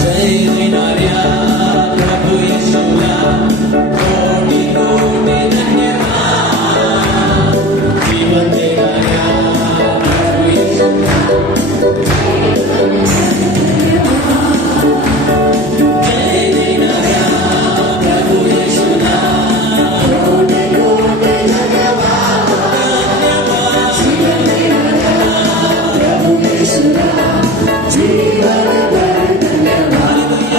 जय विनार्या प्रभु येशूला कोटी कोटी धन्यवाद जीवन देणाऱ्या प्रभु येशूला जय विनार्या प्रभु येशूला कोटी कोटी धन्यवाद जीवन देणाऱ्या प्रभु येशूला जीवन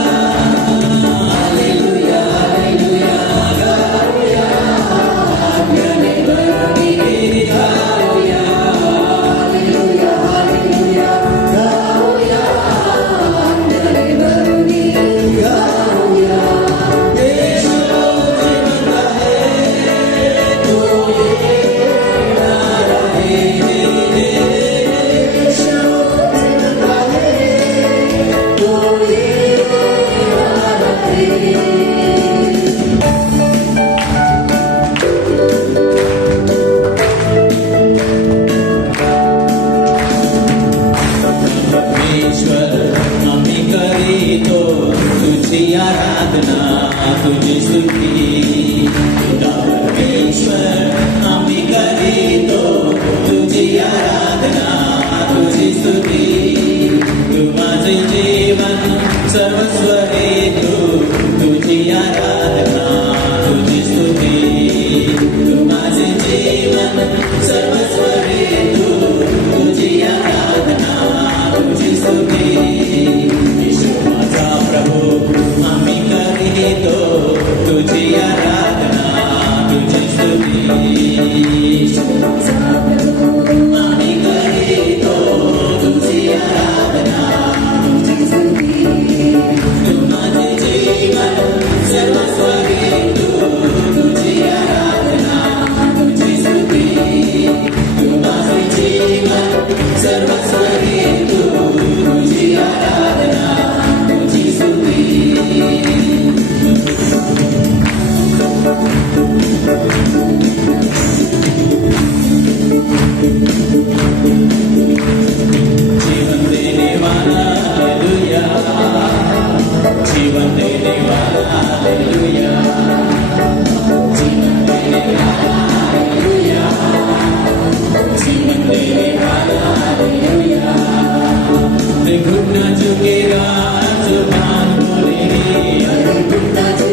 झुकेगा जुबान बोलेगी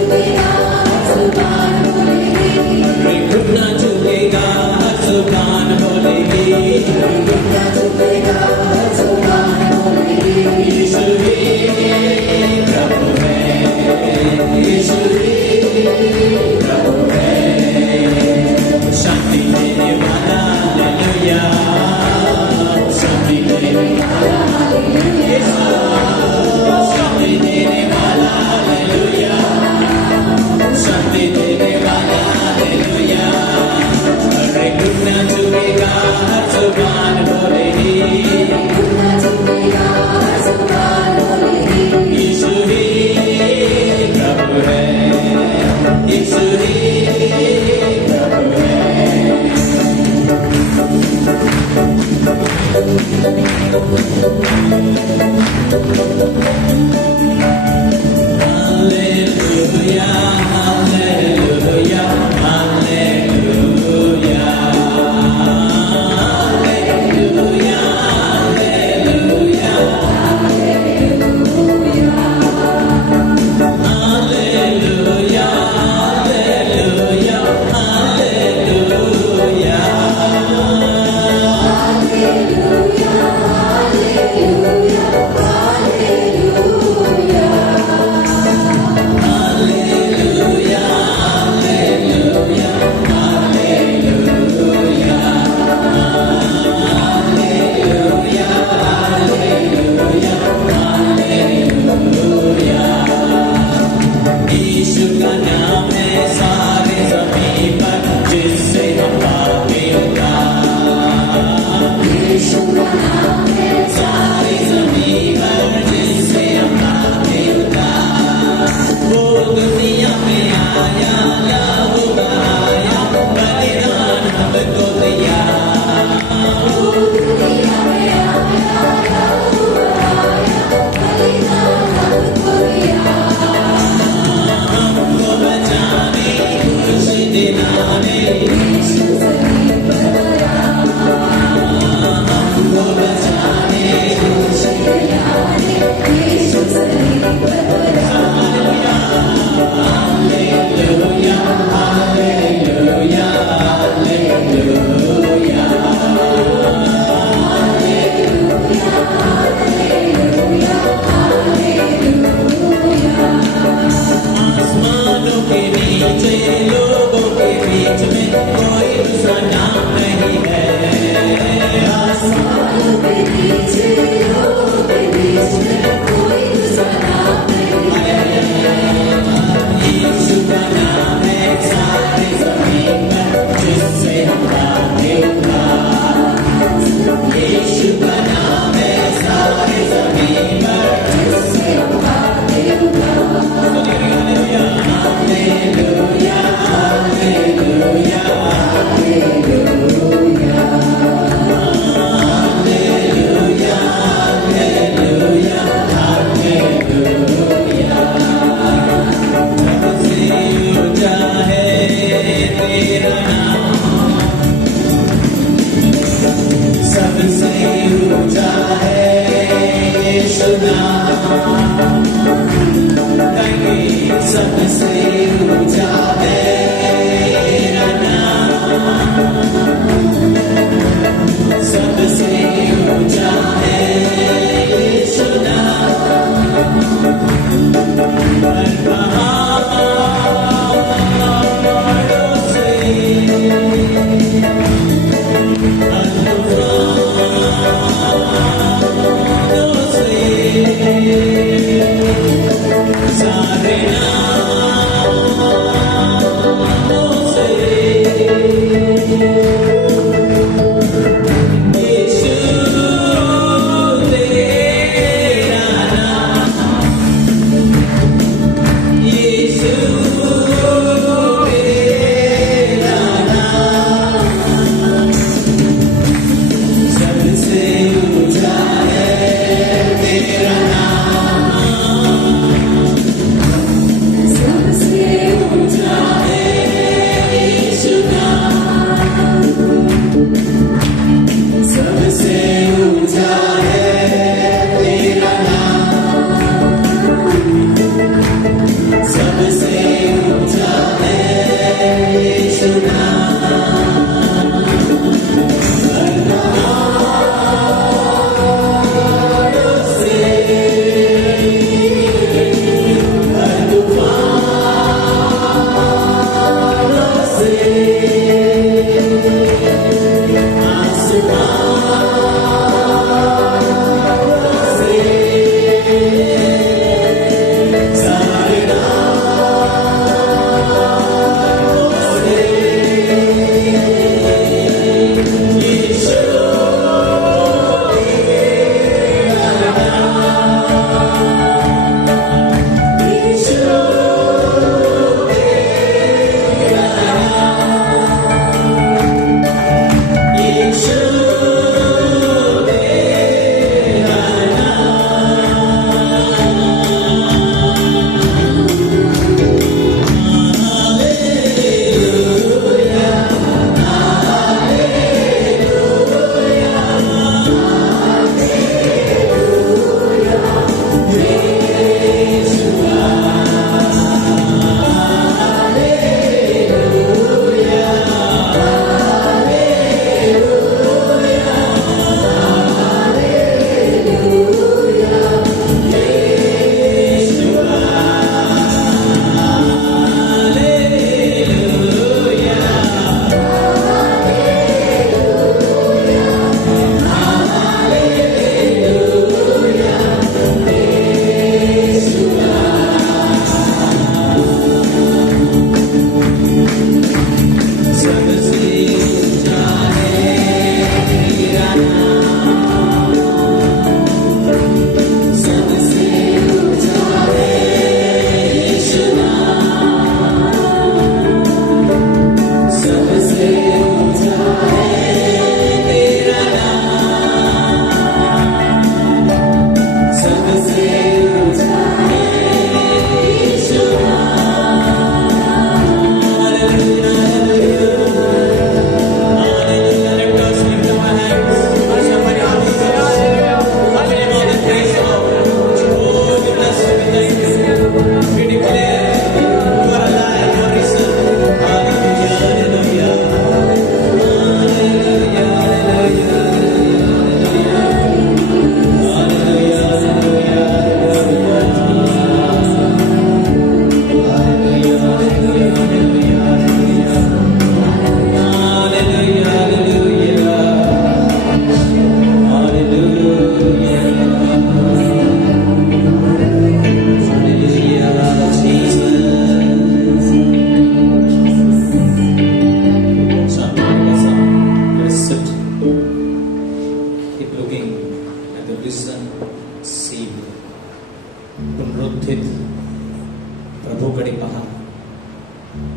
प्रभूकडे पहा.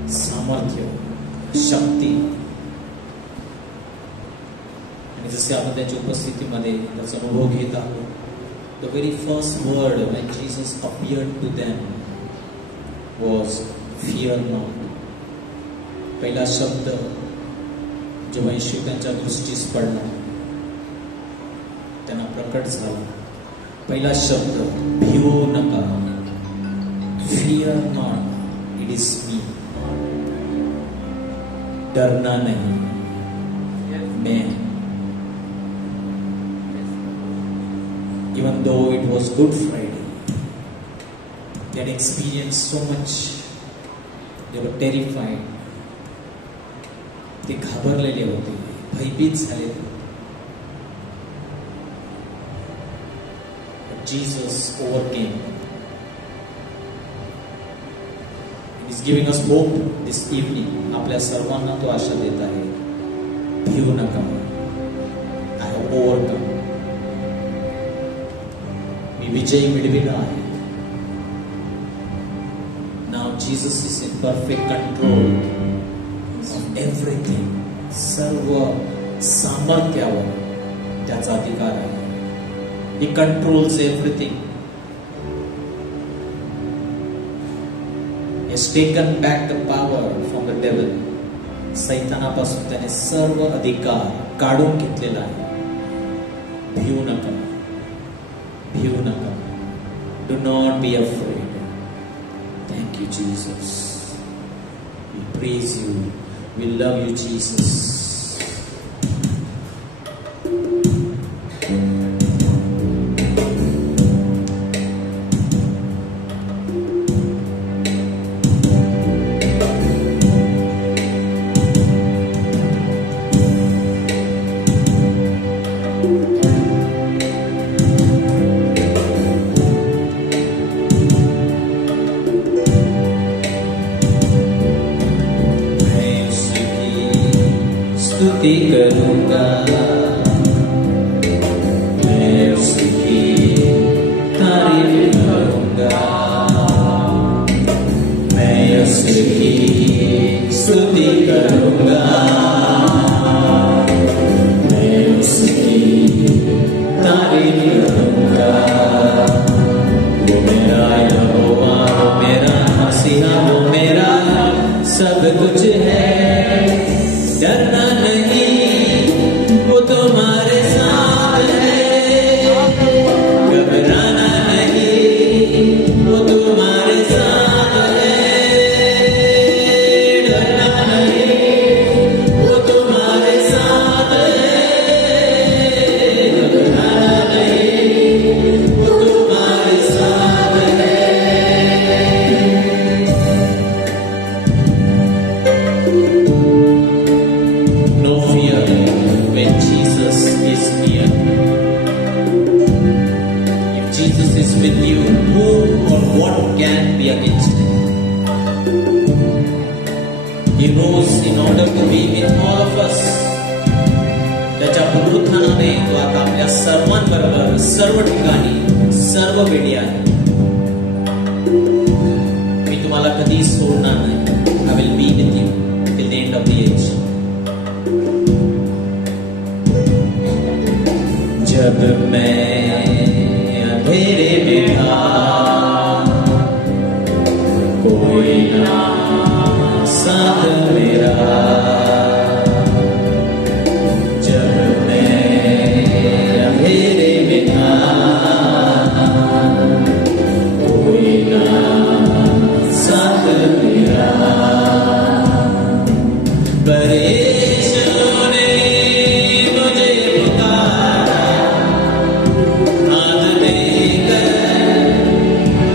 सामर्थ्य, शक्ती, आणि जसे आपण त्याच्या उपस्थितीमध्ये त्याचा अनुभव घेत आहोत. The very first word when Jesus appeared to them was fear not. पहिला शब्द जेव्हा येशू त्यांच्या दृष्टीस पडला, त्यांना प्रकट झाला. पहिला शब्द भिवू नका, fear not. It is me. डरना नहीं, मैं. Even though it was Good Friday, they had experienced so much. They were terrified. ते घाबरलेले होते, भयभीत झाले. Jesus overcame. He is giving us hope this evening. आपल्या सर्वांना तो आशा देत आहे, भिऊ नका, I have overcome. मी विजय मिळविला आहे. Now Jesus is in perfect control of everything. सर्व सामर्थ्यावर त्याचा अधिकार आहे. He controls everything. He has taken back the power from the devil. सैतानापासून त्याने सर्व अधिकार काढून घेतलेला आहे. भिऊ नका, भिऊ नका. Do not be afraid. Thank you, Jesus. We praise you. We love you, Jesus. स्तुति करूंगा, मैं उसकी तारीफ करूंगा, मैं उसकी स्तुति करूंगा, मैं उसकी तारीफ करूंगा. वो मेरा यहोवा, वो मेरा मसीहा, वो मेरा सब कुछ है. डरना नहीं, वो तुम्हारे साथ है. घबराना नहीं, वो तुम्हारे साथ है. डरना नहीं, वो तुम्हारे साथ है. घबराना नहीं, वो तुम्हारे साथ है. No fear when Jesus is near. If Jesus is with you, who or what can be against you? He knows in order to be with all of us, त्याच्या पुनरुत्थानाने तो आता आपल्या सर्वांबरोबर सर्व ठिकाणी सर्व वेळी आहे. मी तुम्हाला कधी सोडणार नाही. I will be with you till the end of the age. जब मैं अंधेरे में था, कोई ना साथ मेरा. जब मैं अंधेरे में था, कोई ना साथ मेरा. परेशान ने मुझे पुकारा, हाथ देकर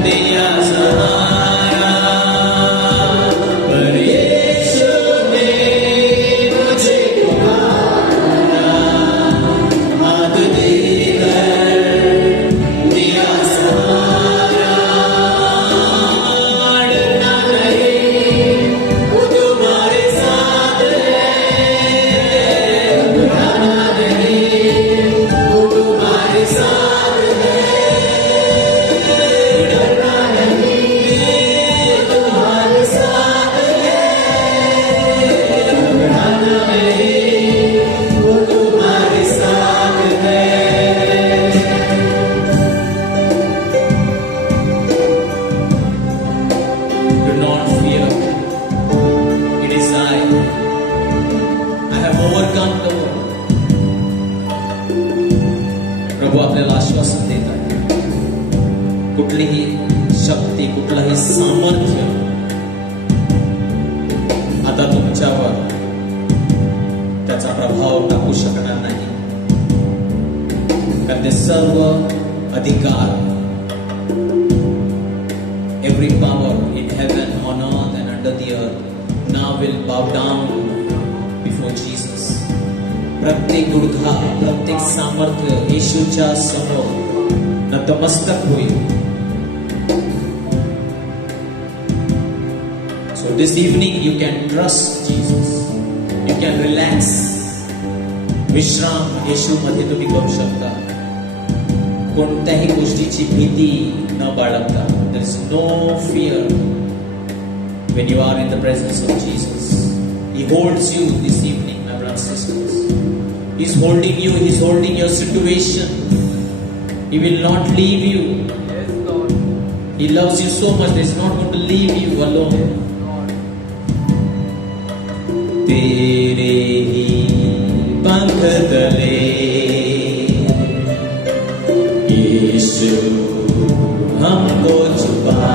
दिया सहारा. परेशान ने मुझे पुकारा, हाथ देकर दिया सहारा. डरना नहीं, वो तुम्हारे साथ है. घबराना नहीं, वो तुम्हारे साथ है. डरना नहीं, तुम्हारे साथ है. घबराना नहीं, वो तुम्हारे साथ है. Do not fear. It is I. I have overcome the world. प्रभू आपल्याला आश्वासन देत आहे. कुठलीही शक्ती, कुठलाही सामर्थ्य प्रभाव टाकू शकणार नाही, कारण ते सर्व अधिकार, every power in heaven, on earth and under the earth now will bow down before Jesus. प्रत्येक गुडघा, प्रत्येक सामर्थ्य येशूच्या समोर नतमस्तक होईल. So this evening you can trust Jesus. You can relax. विश्राम येशू मध्ये तुम्ही करू शकता. कोणत्याही गोष्टीची भीती न बाळगता. There is no fear when you are in the presence of Jesus. He holds you this evening, my brothers and sisters. He is holding you. He is holding your situation. He will not leave you. Yes, Lord. He loves you so much that He is not going to leave you alone. तेरे ही पंख तले यीशु हमको छुपा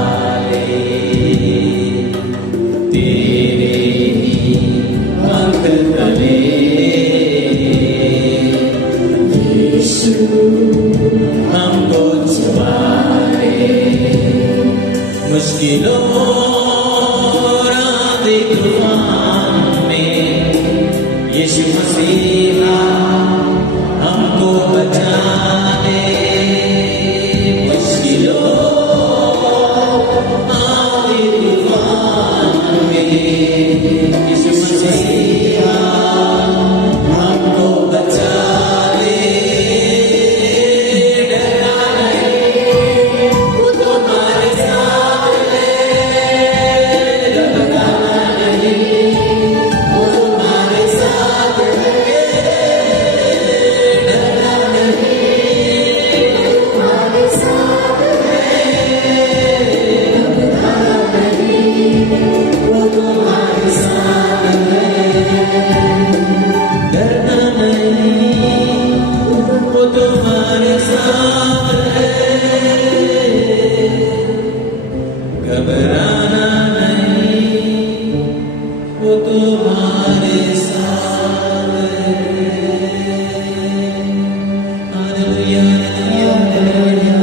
ले. तेरे ही पंख तले यीशु हमको छुपा ले. मुश्किलों रात तूफान में यीशु मसीहा हमको बचा ले. मुश्किलों आए तूफान में यीशु मसीहा हमको बचा ले. डरना नहीं, वो तुम्हारे साथ है. डरना नहीं, वो तुम्हारे साथ है. डरना नहीं, तुम्हारे साथ है. डरना नहीं, वो तुम्हारे साथ है. डरना नहीं, वो तुम्हारे साथ है. घबराना नहीं, वो तुम्हारे साथ है. Hallelujah, hallelujah, hallelujah,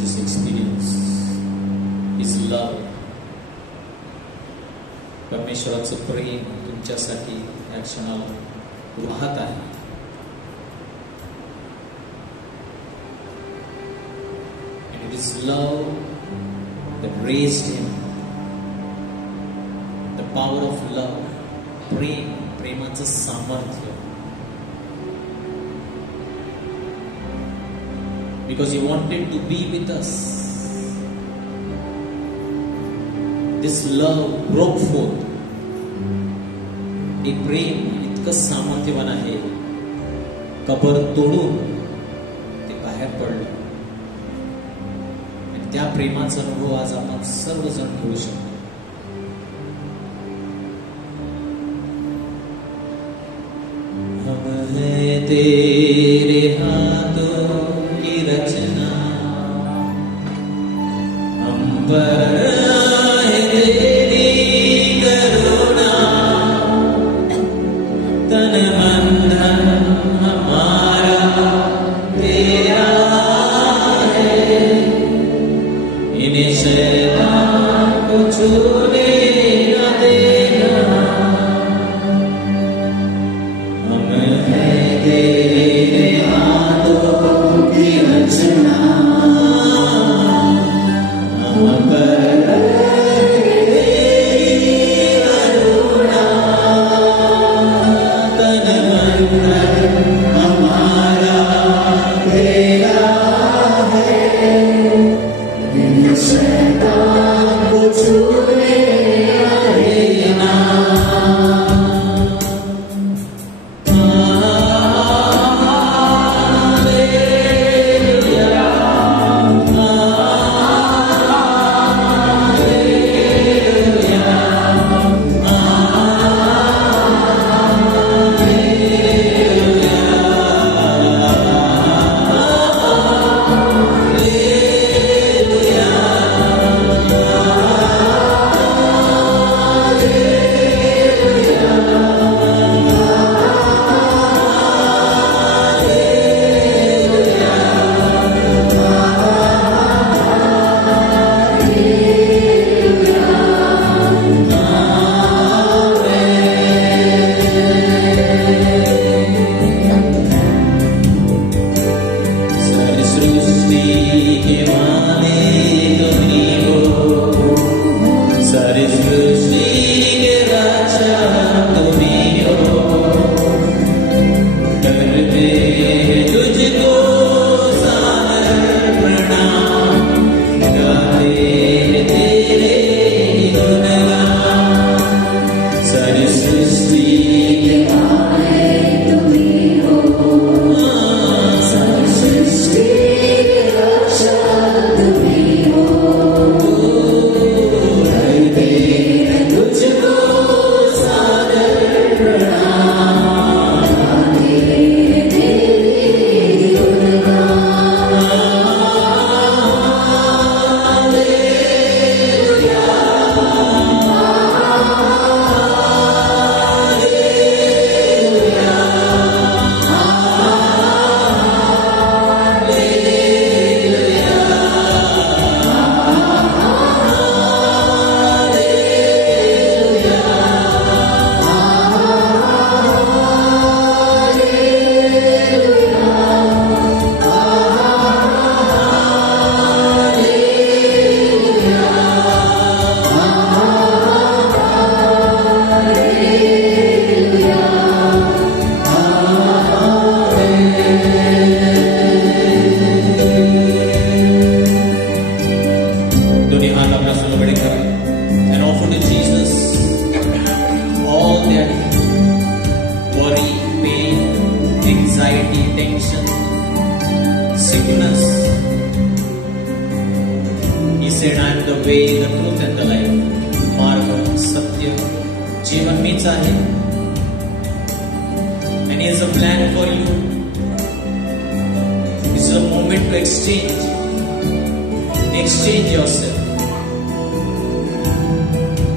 This experience is love. परमेश्वराचं प्रेम तुमच्यासाठी या क्षणाला वाहत आहे. And it is love that raised him. The power of love. प्रेमाचं सामर्थ्य. Because He wanted to be with us. This love broke forth. हे प्रेम इतकं सामर्थ्यवान आहे, कबर तोडून ते बाहेर पडलं. आणि त्या प्रेमाचा अनुभव आज आपण सर्वजण घेऊ शकतो. हम हैं तेरे हाथों की रचना, हम पर है तेरी करुणा. तन मन धन हमारा तेरा है, इन्हें शैतान को छूने न देना. हम हैं तेरे हाथों की रचना, हम पर तेरी करुणा. तन मन धन हमारा तेरा है, इन शैतान को छूने सृष्टि के मालिक तुम्ही हो, सारी सृष्टि के रक्षक तुम्ही हो, करते तुझको सादर प्रणाम, गाते तेरे गुणगान, सारी सृष्टि के मालिक तुम्ही हो, सारी सृष्टि के रक्षक तुम्ही हो, करते तुझको सादर प्रणाम, गाते तेरे गुणगान। दोन्ही हात आपल्या समोर करा and offer to Jesus all their worry, pain, anxiety, tension, sickness. He said, I am the way, the truth and the life. मार्ग, सत्य, जीवन मीच आहे. And he has a plan for you. This is a moment to exchange yourself.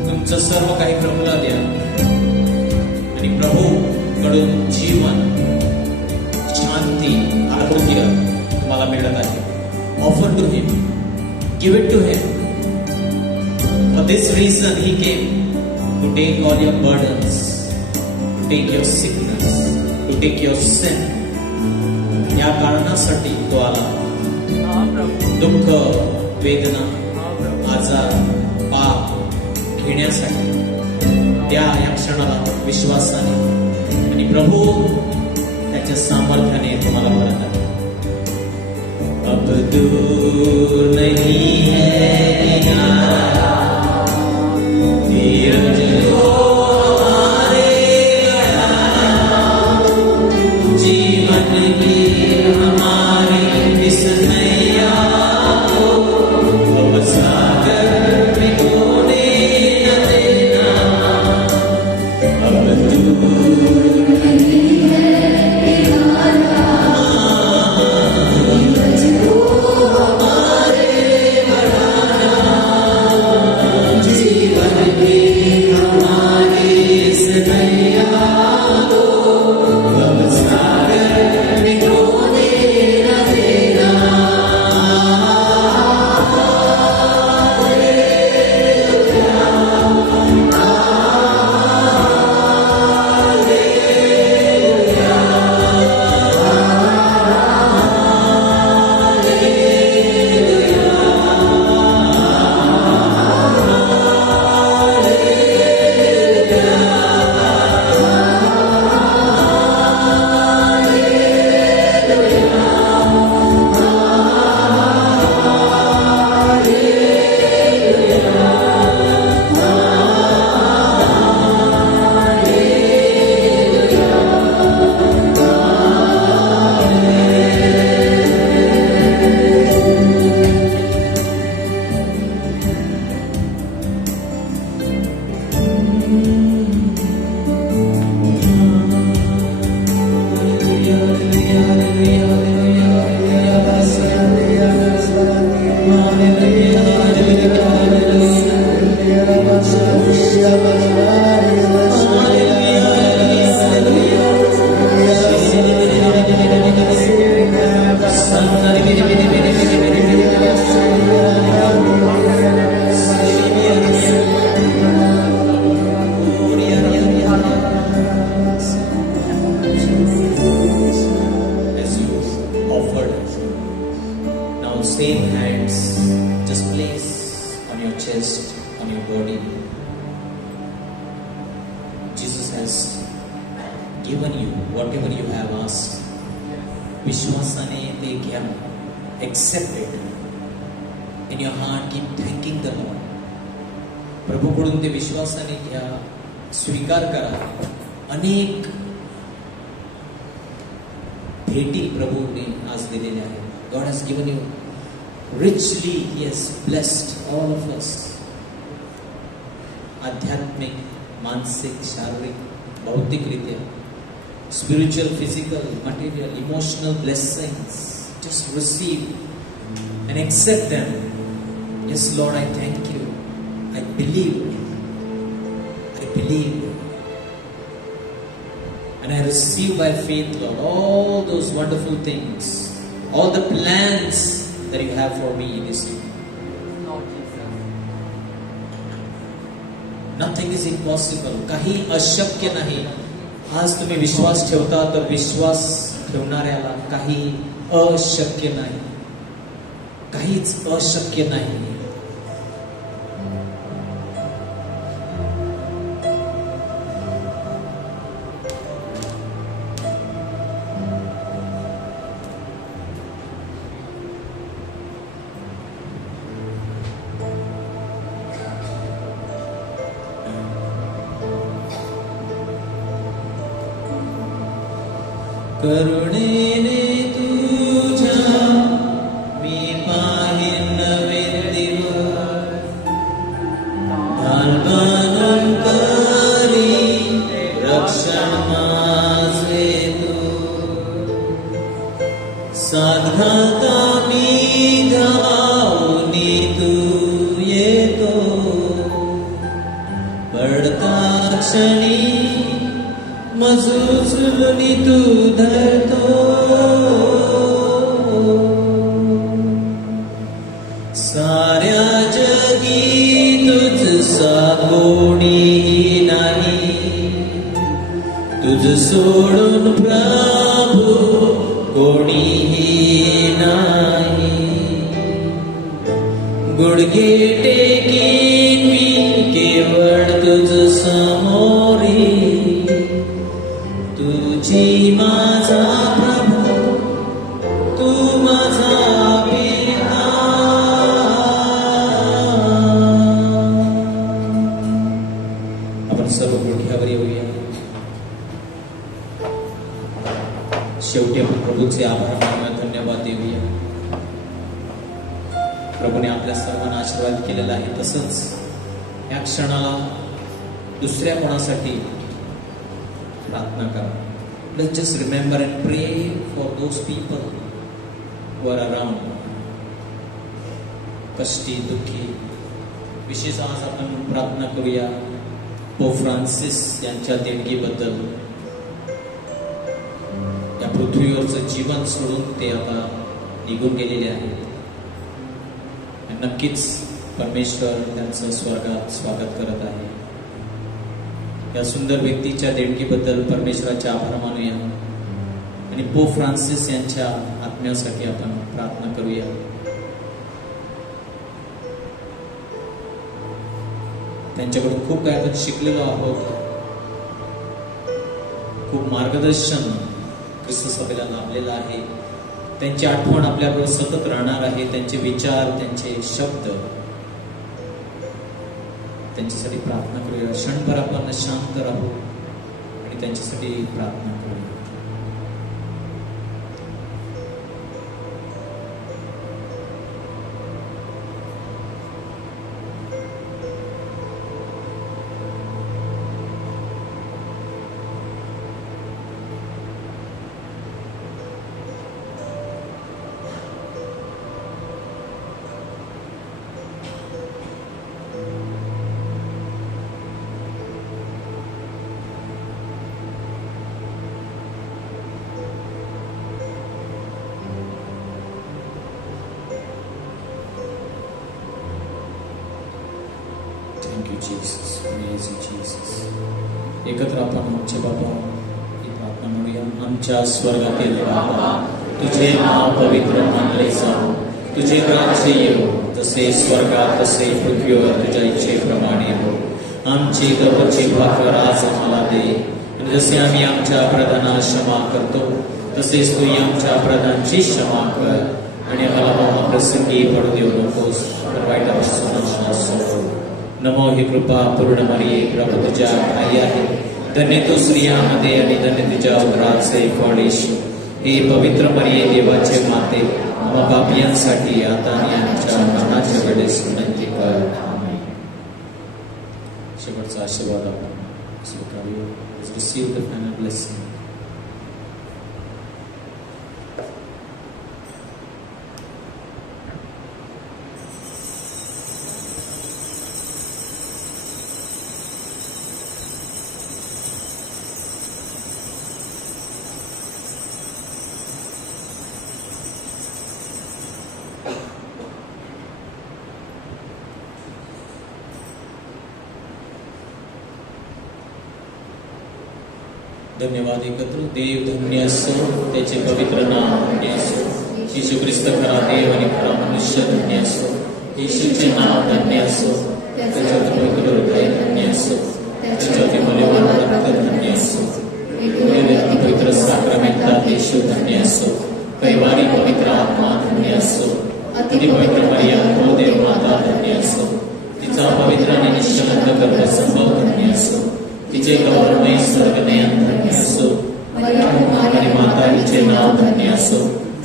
तुमचं सर्व काही प्रभूला द्या आणि प्रभू कडून जीवन, शांती, आरोग्य तुम्हाला मिळत आहे. Offer to him, give it to him. For this reason he came to take all your burdens, to take your sickness, to take your sin. या कारणासाठी तो आला. दुःख, वेदना, आजार, पाप घेण्यासाठी त्या या क्षणाला विश्वासाने आणि प्रभू त्याच्या सामर्थ्याने तुम्हाला भरत आहे. अब दूर नहीं है किनारा, धीरज को हमारे बढ़ाना, जीवन की हमारी इस नैया को अब सागर में डूबने न देना. अब दूर नहीं है किनारा, धीरज को हमारे बढ़ाना, on same hands, just place on your chest, on your body. Jesus has given you whatever you have asked. विश्वासाने ते घ्या. Accept it. In your heart, keep thanking the Lord. प्रभूकडून ते विश्वासाने घ्या, स्वीकार करा. अनेक भेटी प्रभूने आज दिलेल्या आहेत. God has given you richly. He has blessed all of us. आध्यात्मिक, मानसिक, शारीरिक, भौतिकरित्या, spiritual, physical, material, emotional blessings. Just receive and accept them. Yes, Lord, I thank you. I believe. I believe. And I receive by faith, Lord, all those wonderful things, all the plans that you have for me this evening. Nothing is impossible. काही अशक्य नाही. आज तुम्ही विश्वास ठेवता तर विश्वास ठेवणाऱ्याला काही अशक्य नाही. काहीच अशक्य नाही. करुणेने तुझ्या मी पाहिन नवे दिवस. बांधून करी रक्षण माझे तू. साधता मी धावूनी तू येतो. पडता क्षणी मजूचलनी तू धरतो. साऱ्या जगी तुझसा कोणीही नाही. तुझ सोडून प्रभू कोणीही नाही. गुडघे टेकीन मी केवळ तुझ समोरी. तुझी माझा प्रभू, तू माझा पिता. आपण सर्व गुडघ्यावर येऊया. शेवटी आपण प्रभूचे आभार मानूया, धन्यवाद देऊया. प्रभूने आपल्या सर्वांना आशीर्वाद केलेला आहे. तसंच या क्षणाला दुसऱ्या कोणासाठी प्रार्थना करा. Let's just remember and pray for those people who are around. कष्टी, दुःखी. विशेष आज आपण प्रार्थना करूया पोप फ्रान्सिस यांच्या देणगीबद्दल. या पृथ्वीवरचं जीवन सोडून ते आता निघून गेलेले आहेत. नक्कीच परमेश्वर त्यांचं स्वर्गात स्वागत करत आहे. या सुंदर व्यक्तीच्या देणगीबद्दल परमेश्वराचे आभार मानूया आणि पोप फ्रान्सिस यांच्या आत्म्यासाठी आपण प्रार्थना करूया. त्यांच्याकडून खूप काय आपण शिकलेलो आहोत. खूप मार्गदर्शन ख्रिस्त सभेला लाभलेलं आहे. त्यांची आठवण आपल्याबरोबर सतत राहणार आहे. त्यांचे विचार, त्यांचे शब्द, त्यांच्यासाठी प्रार्थना करूया. क्षणभर आपण शांत राहू आणि त्यांच्यासाठी प्रार्थना करूया. एकत्र आपण आमचे बाबा ही प्रार्थना म्हणूया. आमच्या स्वर्गातील बाबा, तुझे नाव पवित्र मानले जावो. तुझे राज्य येवो, जसे स्वर्गात तसे पृथ्वीवर तुझ्या इच्छेप्रमाणे हो. आमची दररोजची भाकर आज आम्हाला दे, आणि जसे आम्ही आमच्या अपराधांना क्षमा करतो तसेच तू आमच्या अपराधांची क्षमा कर, आणि आम्हाला प्रसंगी पडू देऊ नकोस, तर वाईटापासून आम्हाला सोडव. नमो ही कृपा पूर्ण मरिये, प्रभू तुझ्या आई आहे, धन्य तू स्त्रियांमध्ये आणि धन्य तुझ्या उदराचे फळ येशू. हे पवित्र मरिये, देवाचे माते, आम्हा पापियांसाठी आता आणि आमच्या मरणाच्या वेळेस विनंती कर. आमेन. शेवटचा आशीर्वाद आपण स्वीकारूया. Receive the final blessing. धन्यवाद एकत्र. देव धन्य असो, त्याचे पवित्र नाव धन्य असो. येशू ख्रिस्त खरा देव आणि खरा मनुष्य धन्य असो. येशूचे नाव धन्य असो, त्याच्या पवित्र हृदय धन्य असो, त्याच्या मूल्यवान रक्त धन्य असो. पवित्र साक्रमेंटात येशू धन्य असो. कैवारी पवित्र आत्मा धन्य असो. अति पवित्र मरियम हो देव माता धन्य असो. तिचा पवित्र आणि निष्कलंक गर्भसंभव धन्य असो. तिचे गौरवमय स्वर्गनयन धन्य असो. आणि माता हिचे नाव धन्य असो.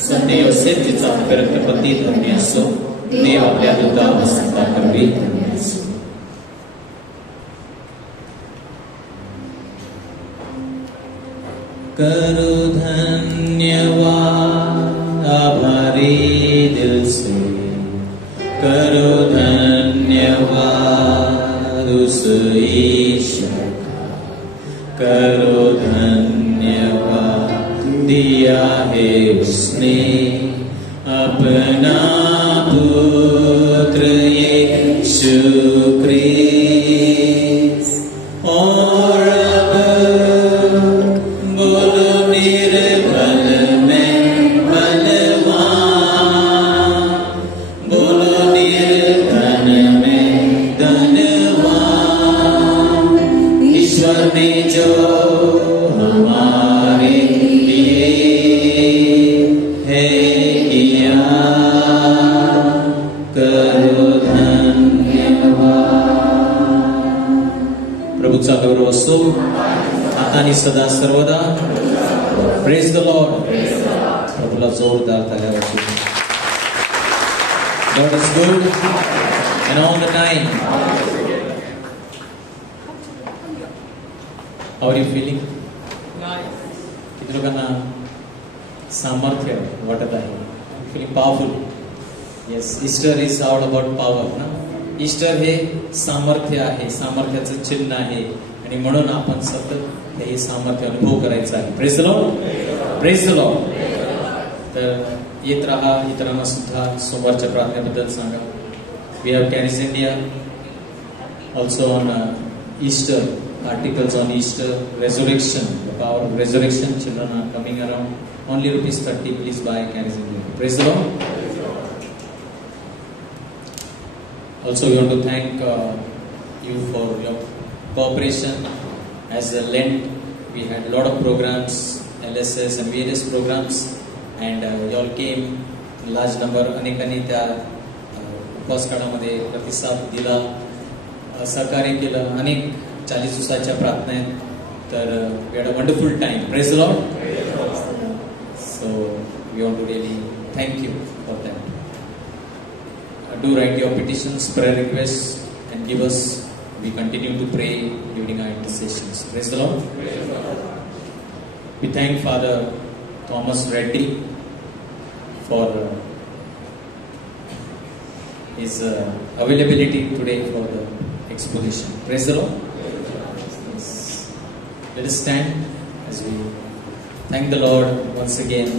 संत योसेफ तिचा रक्तपती धन्य असो. देव आपल्या दुधा वसंता करवी धन्य असो. करो धन्यवाद आभारी दिल से, करो धन्यवाद उस ईश्वर, करो धन्यवाद दिया है उसने अपना पुत्र यीशु क्रिस्त. और अब बोलो निर्बल में बलवान, बोलो निर्धन में धनवान. ईश्वर ने जो हमारे लिए है किया, करो धन्यवाद. प्रभूचा गौरव असो आता आणि सदा सर्वदा. Praise the Lord. प्रभूला जोरदार ताल्या वाजवू. God is good and all the time. How are you feeling? किती लोकांना सामर्थ्य वाटत आहे? Feeling powerful. Yes, Easter is all about power, ना? ईस्टर हे सामर्थ्य आहे, सामर्थ्याचं चिन्ह आहे, आणि म्हणून आपण सतत हे सामर्थ्य अनुभव करायचं आहे. Praise the lord. Praise the lord. तर येत राहा, इतरांना सुद्धा सोमवारच्या प्रार्थनेबद्दल सांगा. We have carriage India also on Easter, articles on Easter, resurrection, the power of resurrection. Children are coming around. Only ₹30. Please buy Cariz India. Praise the Lord. Also, we want to thank you for your cooperation. As a Lent, we had a lot of programs, LSS and various programs, and you all came in large number. अनेकांनी त्या उपवास काळामध्ये प्रतिसाद दिला, सहकार्य केलं. अनेक 40 दिवसाच्या प्रार्थनेत. तर we had a wonderful time. Praise the Lord. So we want to really thank you for that. Do write your petitions, prayer requests, and give us. We continue to pray during our intercessions. Praise the Lord. We thank Father Thomas Reddy for his availability today for the exposition. Praise the Lord. Let us stand as we thank the Lord once again.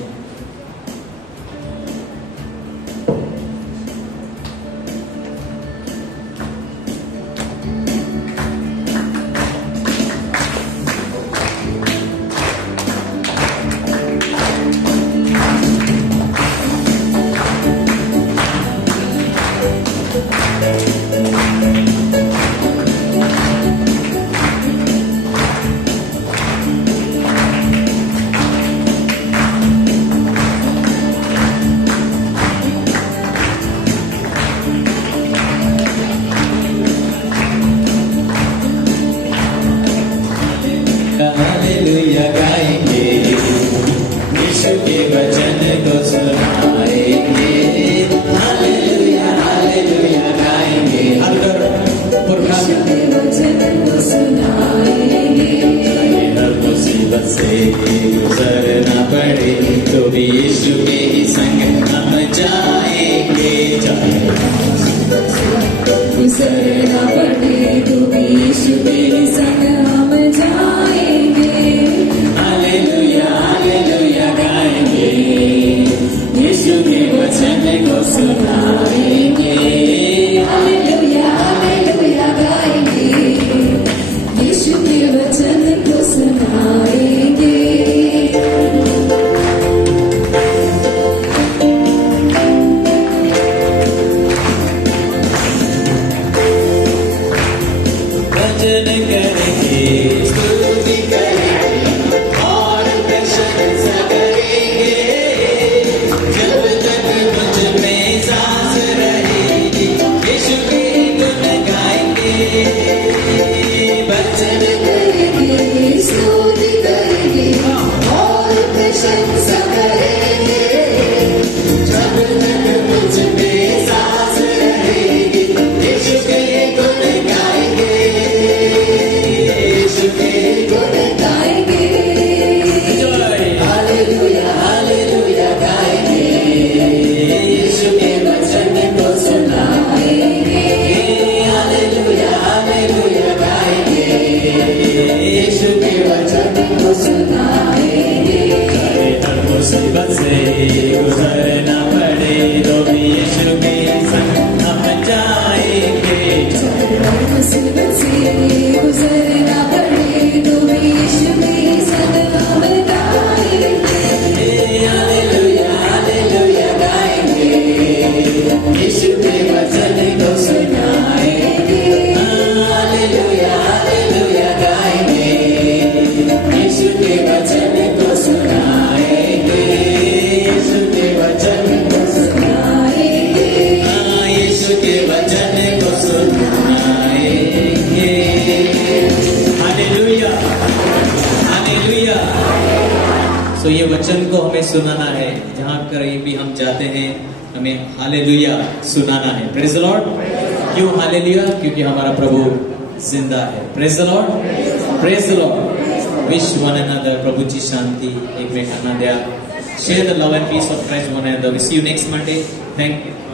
गुजरना पड़े तो भी यीशु के संग हम जाएंगे। Hallelujah hallelujah गाएंगे, यीशु के वचन को सुनाएंगे। हालेलुया हालेलुया गाएंगे, यीशु के वचन को सुनाएंगे। भजन करेंगे, स्तुति करेंगे और प्रशंसा करेंगे। जब तक मुझ में सांस रहेगी, यीशु के गुण गाएंगे। भजन करेंगे, स्तुति करेंगे और प्रशंसा करेंगे। जब तक मुझ में सांस रहेगी, यीशु के गुण गाएंगे। यीशु के गुण गाएंगे। हालेलुया हालेलुया गाएंगे, यीशु के वचन को सुनाएंगे। हालेलुया हालेलुया गाएंगे, यीशु के वचन को सुनाएंगे। हर मुसीबत से गुजरना पड़े तो भी यीशु के संग हम जाएंगे। हर मुसीबत से गुजरना पड़े तो भी यीशु के संग हम जाएंगे। हालेलुया हालेलुया गाएंगे, यीशु के वचन को सुनाएंगे। हालेलुया हालेलुया गाएंगे, यीशु के वचन को सुनाएंगे। यीशु के वचन को सुनाएंगे। यीशु के वचन को सुनाएंगे। Hallelujah hallelujah. सो ये वचन को हमें सुनाना है, जहाँ कहीं भी हम जाते हैं हमें हालेलुया सुनाना है। Praise the lord. क्यों हालेलुया? क्योंकि हमारा प्रभु जिंदा है। Praise the lord, praise the lord. Wish one another, प्रभूची शांती एकमेकांना द्या. Share the love and peace of Christ one another. We see you next Monday. Thank you.